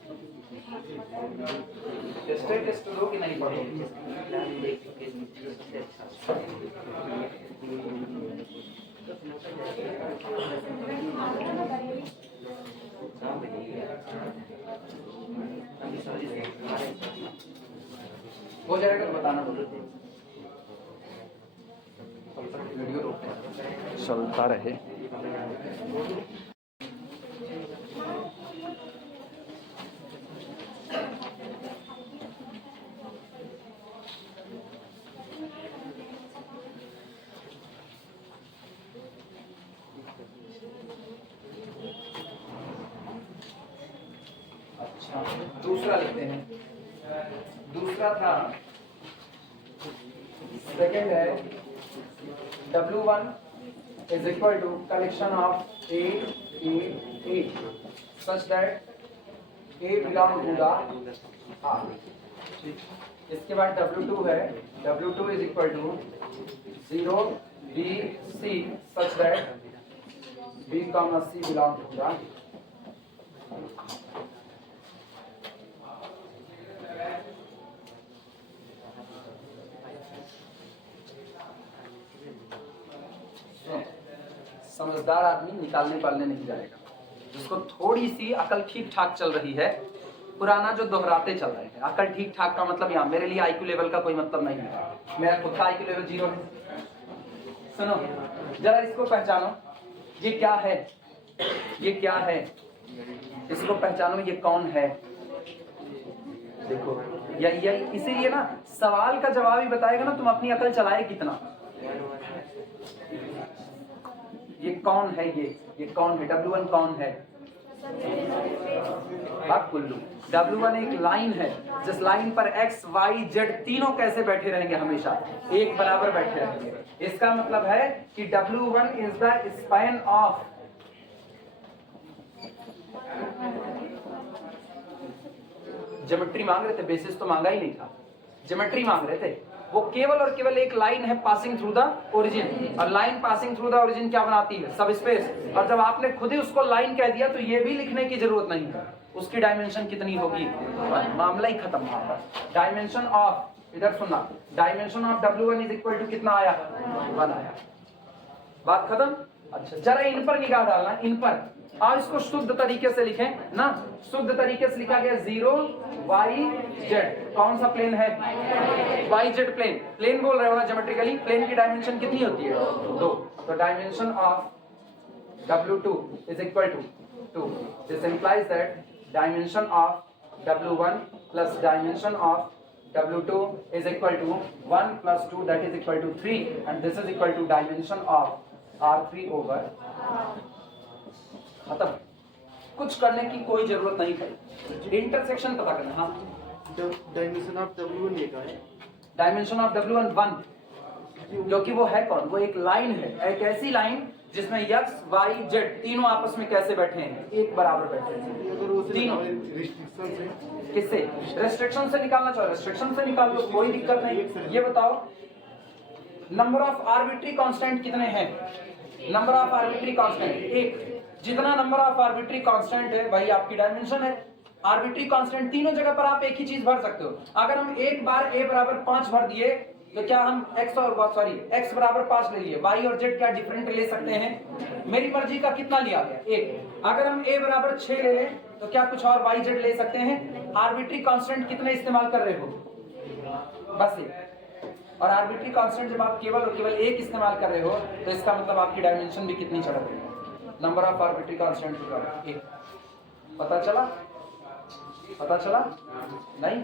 टेस्ट दो कि नहीं पढ़ोगे? हो जाएगा तो बताना, वीडियो रोकते हैं, चलता रहे। अच्छा, दूसरा लिखते हैं। दूसरा था, सेकंड है W1 is equal to collection of A such that A belong to the R। इसके बाद W2 है, W2 is equal to 0 B C such that B comma C belong to the समझदार आदमी निकालने पालने नहीं जाएगा, जिसको थोड़ी सी अकल ठीक ठाक चल रही है, पुराना जो दोहराते चल रहे हैं। अकल ठीक ठाक का मतलब यहाँ मेरे लिए आईक्यू लेवल का कोई मतलब नहीं है, मेरा खुद का आईक्यू लेवल 0 है। सुनो जरा इसको पहचानो, ये क्या है, ये क्या है, इसको पहचानो, ये कौन है। देखो या इसीलिए ना सवाल का जवाब ही बताएगा ना तुम अपनी अकल चलाए कितना। ये कौन है, ये कौन है, W1 कौन है? बात कुल्लू, W1 एक लाइन है, जिस लाइन पर X, Y, Z तीनों कैसे बैठे रहेंगे, हमेशा एक बराबर बैठे रहेंगे। इसका मतलब है कि W1 is the span of geometry मांग रहे थे, बेसिस तो मांगा ही नहीं था, ज्योमेट्री मांग रहे थे। वो केवल और केवल एक लाइन है पासिंग थ्रू द ओरिजिन, और line passing through the origin क्या बनाती है? सब स्पेस। और जब आपने खुद ही उसको लाइन कह दिया तो ये भी लिखने की जरूरत नहीं है उसकी डायमेंशन कितनी होगी, मामला ही खत्म। डायमेंशन ऑफ, इधर सुनना, dimension of W1 is equal to कितना आया? 1 आया, बात खत्म। अच्छा जरा इन पर निगाह डालना, इन पर। और इसको शुद्ध तरीके से लिखें ना, शुद्ध तरीके से लिखा गया 0 Y Z, कौन सा प्लेन है? YZ plane. प्लेन बोल रहे हो ना ज्योमेट्रिकली, प्लेन की डायमेंशन कितनी होती है? 2। तो dimension of W2 is equal to 2. This implies that dimension of W1 plus dimension of W2 is equal to 1 plus 2, that is equal to 3, and this is equal to dimension of R3 over। खत्म, कुछ करने की कोई जरूरत नहीं पड़ी, intersection पता करना। हाँ, डायमेंशन ऑफ W1 ये क्या है? डायमेंशन ऑफ W1 1, क्योंकि वो है कौन? वो एक लाइन है, एक ऐसी लाइन जिसमें X, Y, Z तीनों आपस में कैसे बैठे हैं? एक बराबर बैठे हैं तीनों। रिस्ट्रिक्शन से, किससे? रेस्ट्रिक्शन से निकालना चाहो, रेस्ट्रिक्शन से निकाल लो, कोई दिक्कत नहीं। ये बताओ नंबर ऑफ आर्बिट्री कांस्टेंट कितने हैं? Number of arbitrary constant 1। जितना नंबर ऑफ आर्बिट्री कांस्टेंट है वही आपकी डायमेंशन है। आर्बिट्री कांस्टेंट तीनों जगह पर आप एक ही चीज भर सकते हो। अगर हम एक बार a बराबर 5 भर दिए तो क्या हम x बराबर 5 ले लिए, y और z क्या डिफरेंट ले सकते हैं? मेरी मर्जी का कितना लिया गया? 1। अगर हम a बराबर 6 ले लें तो क्या कुछ और y z ले सकते हैं? आर्बिट्री कांस्टेंट कितने इस्तेमाल कर रहे हो? बस ये। और आर्बिट्री कांस्टेंट जब आप केवल और केवल एक इस्तेमाल कर रहे हो तो इसका मतलब आपकी डायमेंशन भी कितनी चढ़ रही है? Number of arbitrary constant 1। पता चला? पता चला नहीं?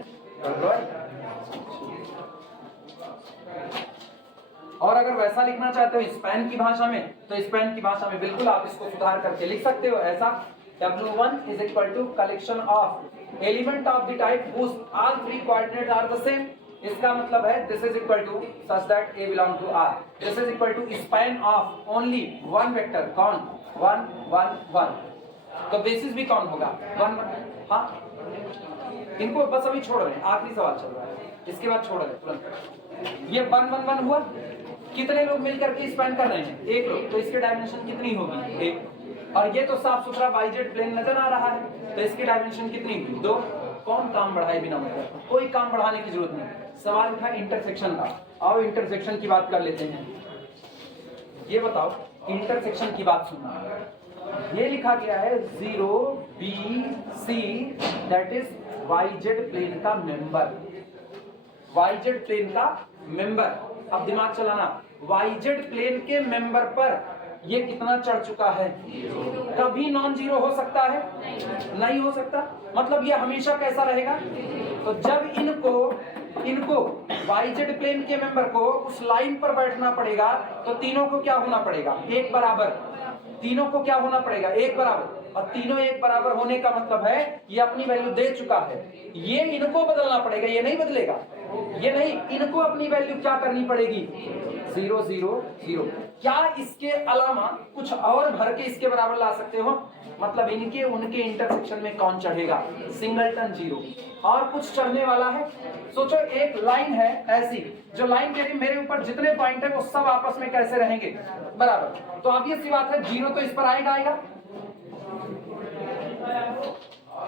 और अगर वैसा लिखना चाहते हो स्पैन की भाषा में, तो स्पैन की भाषा में बिल्कुल आप इसको सुधार करके लिख सकते हो ऐसा, W1 is equal to collection of element of the type whose all 3 coordinates are the same। इसका मतलब है this is equal to such that A belong to R, this is equal to span of only one vector, कौन 1 1 1, तो basis भी कौन होगा 1 1। हाँ इनको बस अभी छोड़ रहे हैं, आखिरी सवाल चल रहा है, इसके बाद छोड़ रहे हैं तुरंत। ये 1 1 1 हुआ, कितने लोग मिलकर के स्पैन कर रहे हैं, एक लोग, तो इसकी डायमेंशन कितनी होगी 1, और ये तो साफ सुथरा वाईजेड प्लेन नजर आ रहा है, तो इसकी डायमेंशन कितनी हुई 2। कौन काम बढ़ाए बिना मतलब, कोई काम बढ़ाने की जरूरत नहीं। सवाल उठा इंटरसेक्शन का, आओ इंटरसेक्शन की बात कर लेते हैं। ये बताओ इंटरसेक्शन की बात सुनो, ये लिखा गया है 0 B C that is YZ plane का मेंबर, वाईजेड प्लेन का मेंबर। अब दिमाग चलाना, वाईजेड प्लेन के मेंबर पर ये कितना चढ़ चुका है, कभी नॉन जीरो हो सकता है, नहीं हो सकता, मतलब ये हमेशा कैसा रहेगा। तो जब इनको वाईजेड प्लेन के मेंबर को उस लाइन पर बैठना पड़ेगा, तो तीनों को क्या होना पड़ेगा एक बराबर, तीनों को क्या होना पड़ेगा एक बराबर, और तीनों एक बराबर होने का मतलब है ये अपनी वैल्यू दे चुका है, ये इनको बदलना पड़ेगा, ये नहीं बदलेगा, ये नहीं, इनको अपनी वैल्यू क्या करनी पड़ेगी 0 0 0। क्या इसके अलावा कुछ और भर के इसके बराबर ला सकते हो, मतलब इनके उनके इंटरसेक्शन में कौन चढ़ेगा सिंगलटन 0, और कुछ चढ़ने वाला है। सोचो एक लाइन है ऐसी, जो लाइन कह रही मेरे ऊपर जितने पॉइंट है वो सब आपस में कैसे रहेंगे बराबर, तो ऑब्वियस सी बात है 0 तो इस पर आएगा,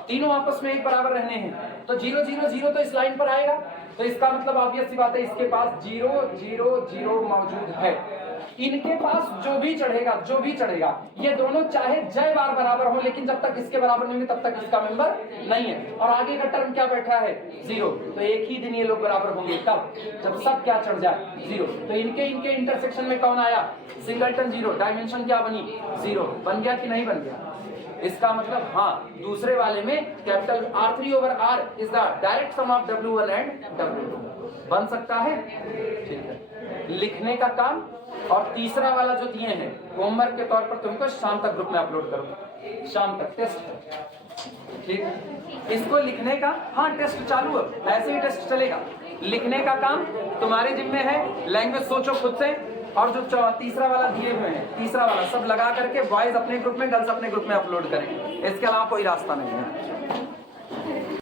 तीनों आपस में एक बराबर रहने हैं, तो 0 0 0 तो इस लाइन पर आएगा, तो इसका मतलब ऑब्वियस सी बात है इसके पास 0 0 0 मौजूद है। इनके पास जो भी चढ़ेगा ये दोनों चाहे जय बार बराबर हो, लेकिन जब तक इसके बराबर नहीं होंगे तब तक इसका मेंबर नहीं है, और आगे का टर्म क्या बैठा है 0, तो एक ही दिन ये लोग बराबर होंगे, तब जब सब क्या चढ़ जाए 0, तो इनके इंटरसेक्शन में कौन आया सिंगलटन 0, डायमेंशन क्या बनी 0, बन गया कि नहीं बन गया। इसका मतलब हाँ दूसरे वाले में capital R3/R is the direct sum of W1 and W2 बन सकता है, ठीक है। लिखने का काम, और तीसरा वाला जो दिए हैं होमवर्क के तौर पर तुमको शाम तक ग्रुप में अपलोड करो, शाम तक टेस्ट है, ठीक। इसको लिखने का, हाँ टेस्ट चालू है, ऐसे ही टेस्ट चलेगा, लिखने का काम तुम्हारे जिम्मे है, लैंग्वेज सोचो खुद से, और जो तीसरा वाला दिए हुए हैं, तीसरा वाला सब लगा करके बॉयज अपने ग्रुप में गर्ल्स अपने ग्रुप में अपलोड करें, इसके अलावा कोई रास्ता नहीं है।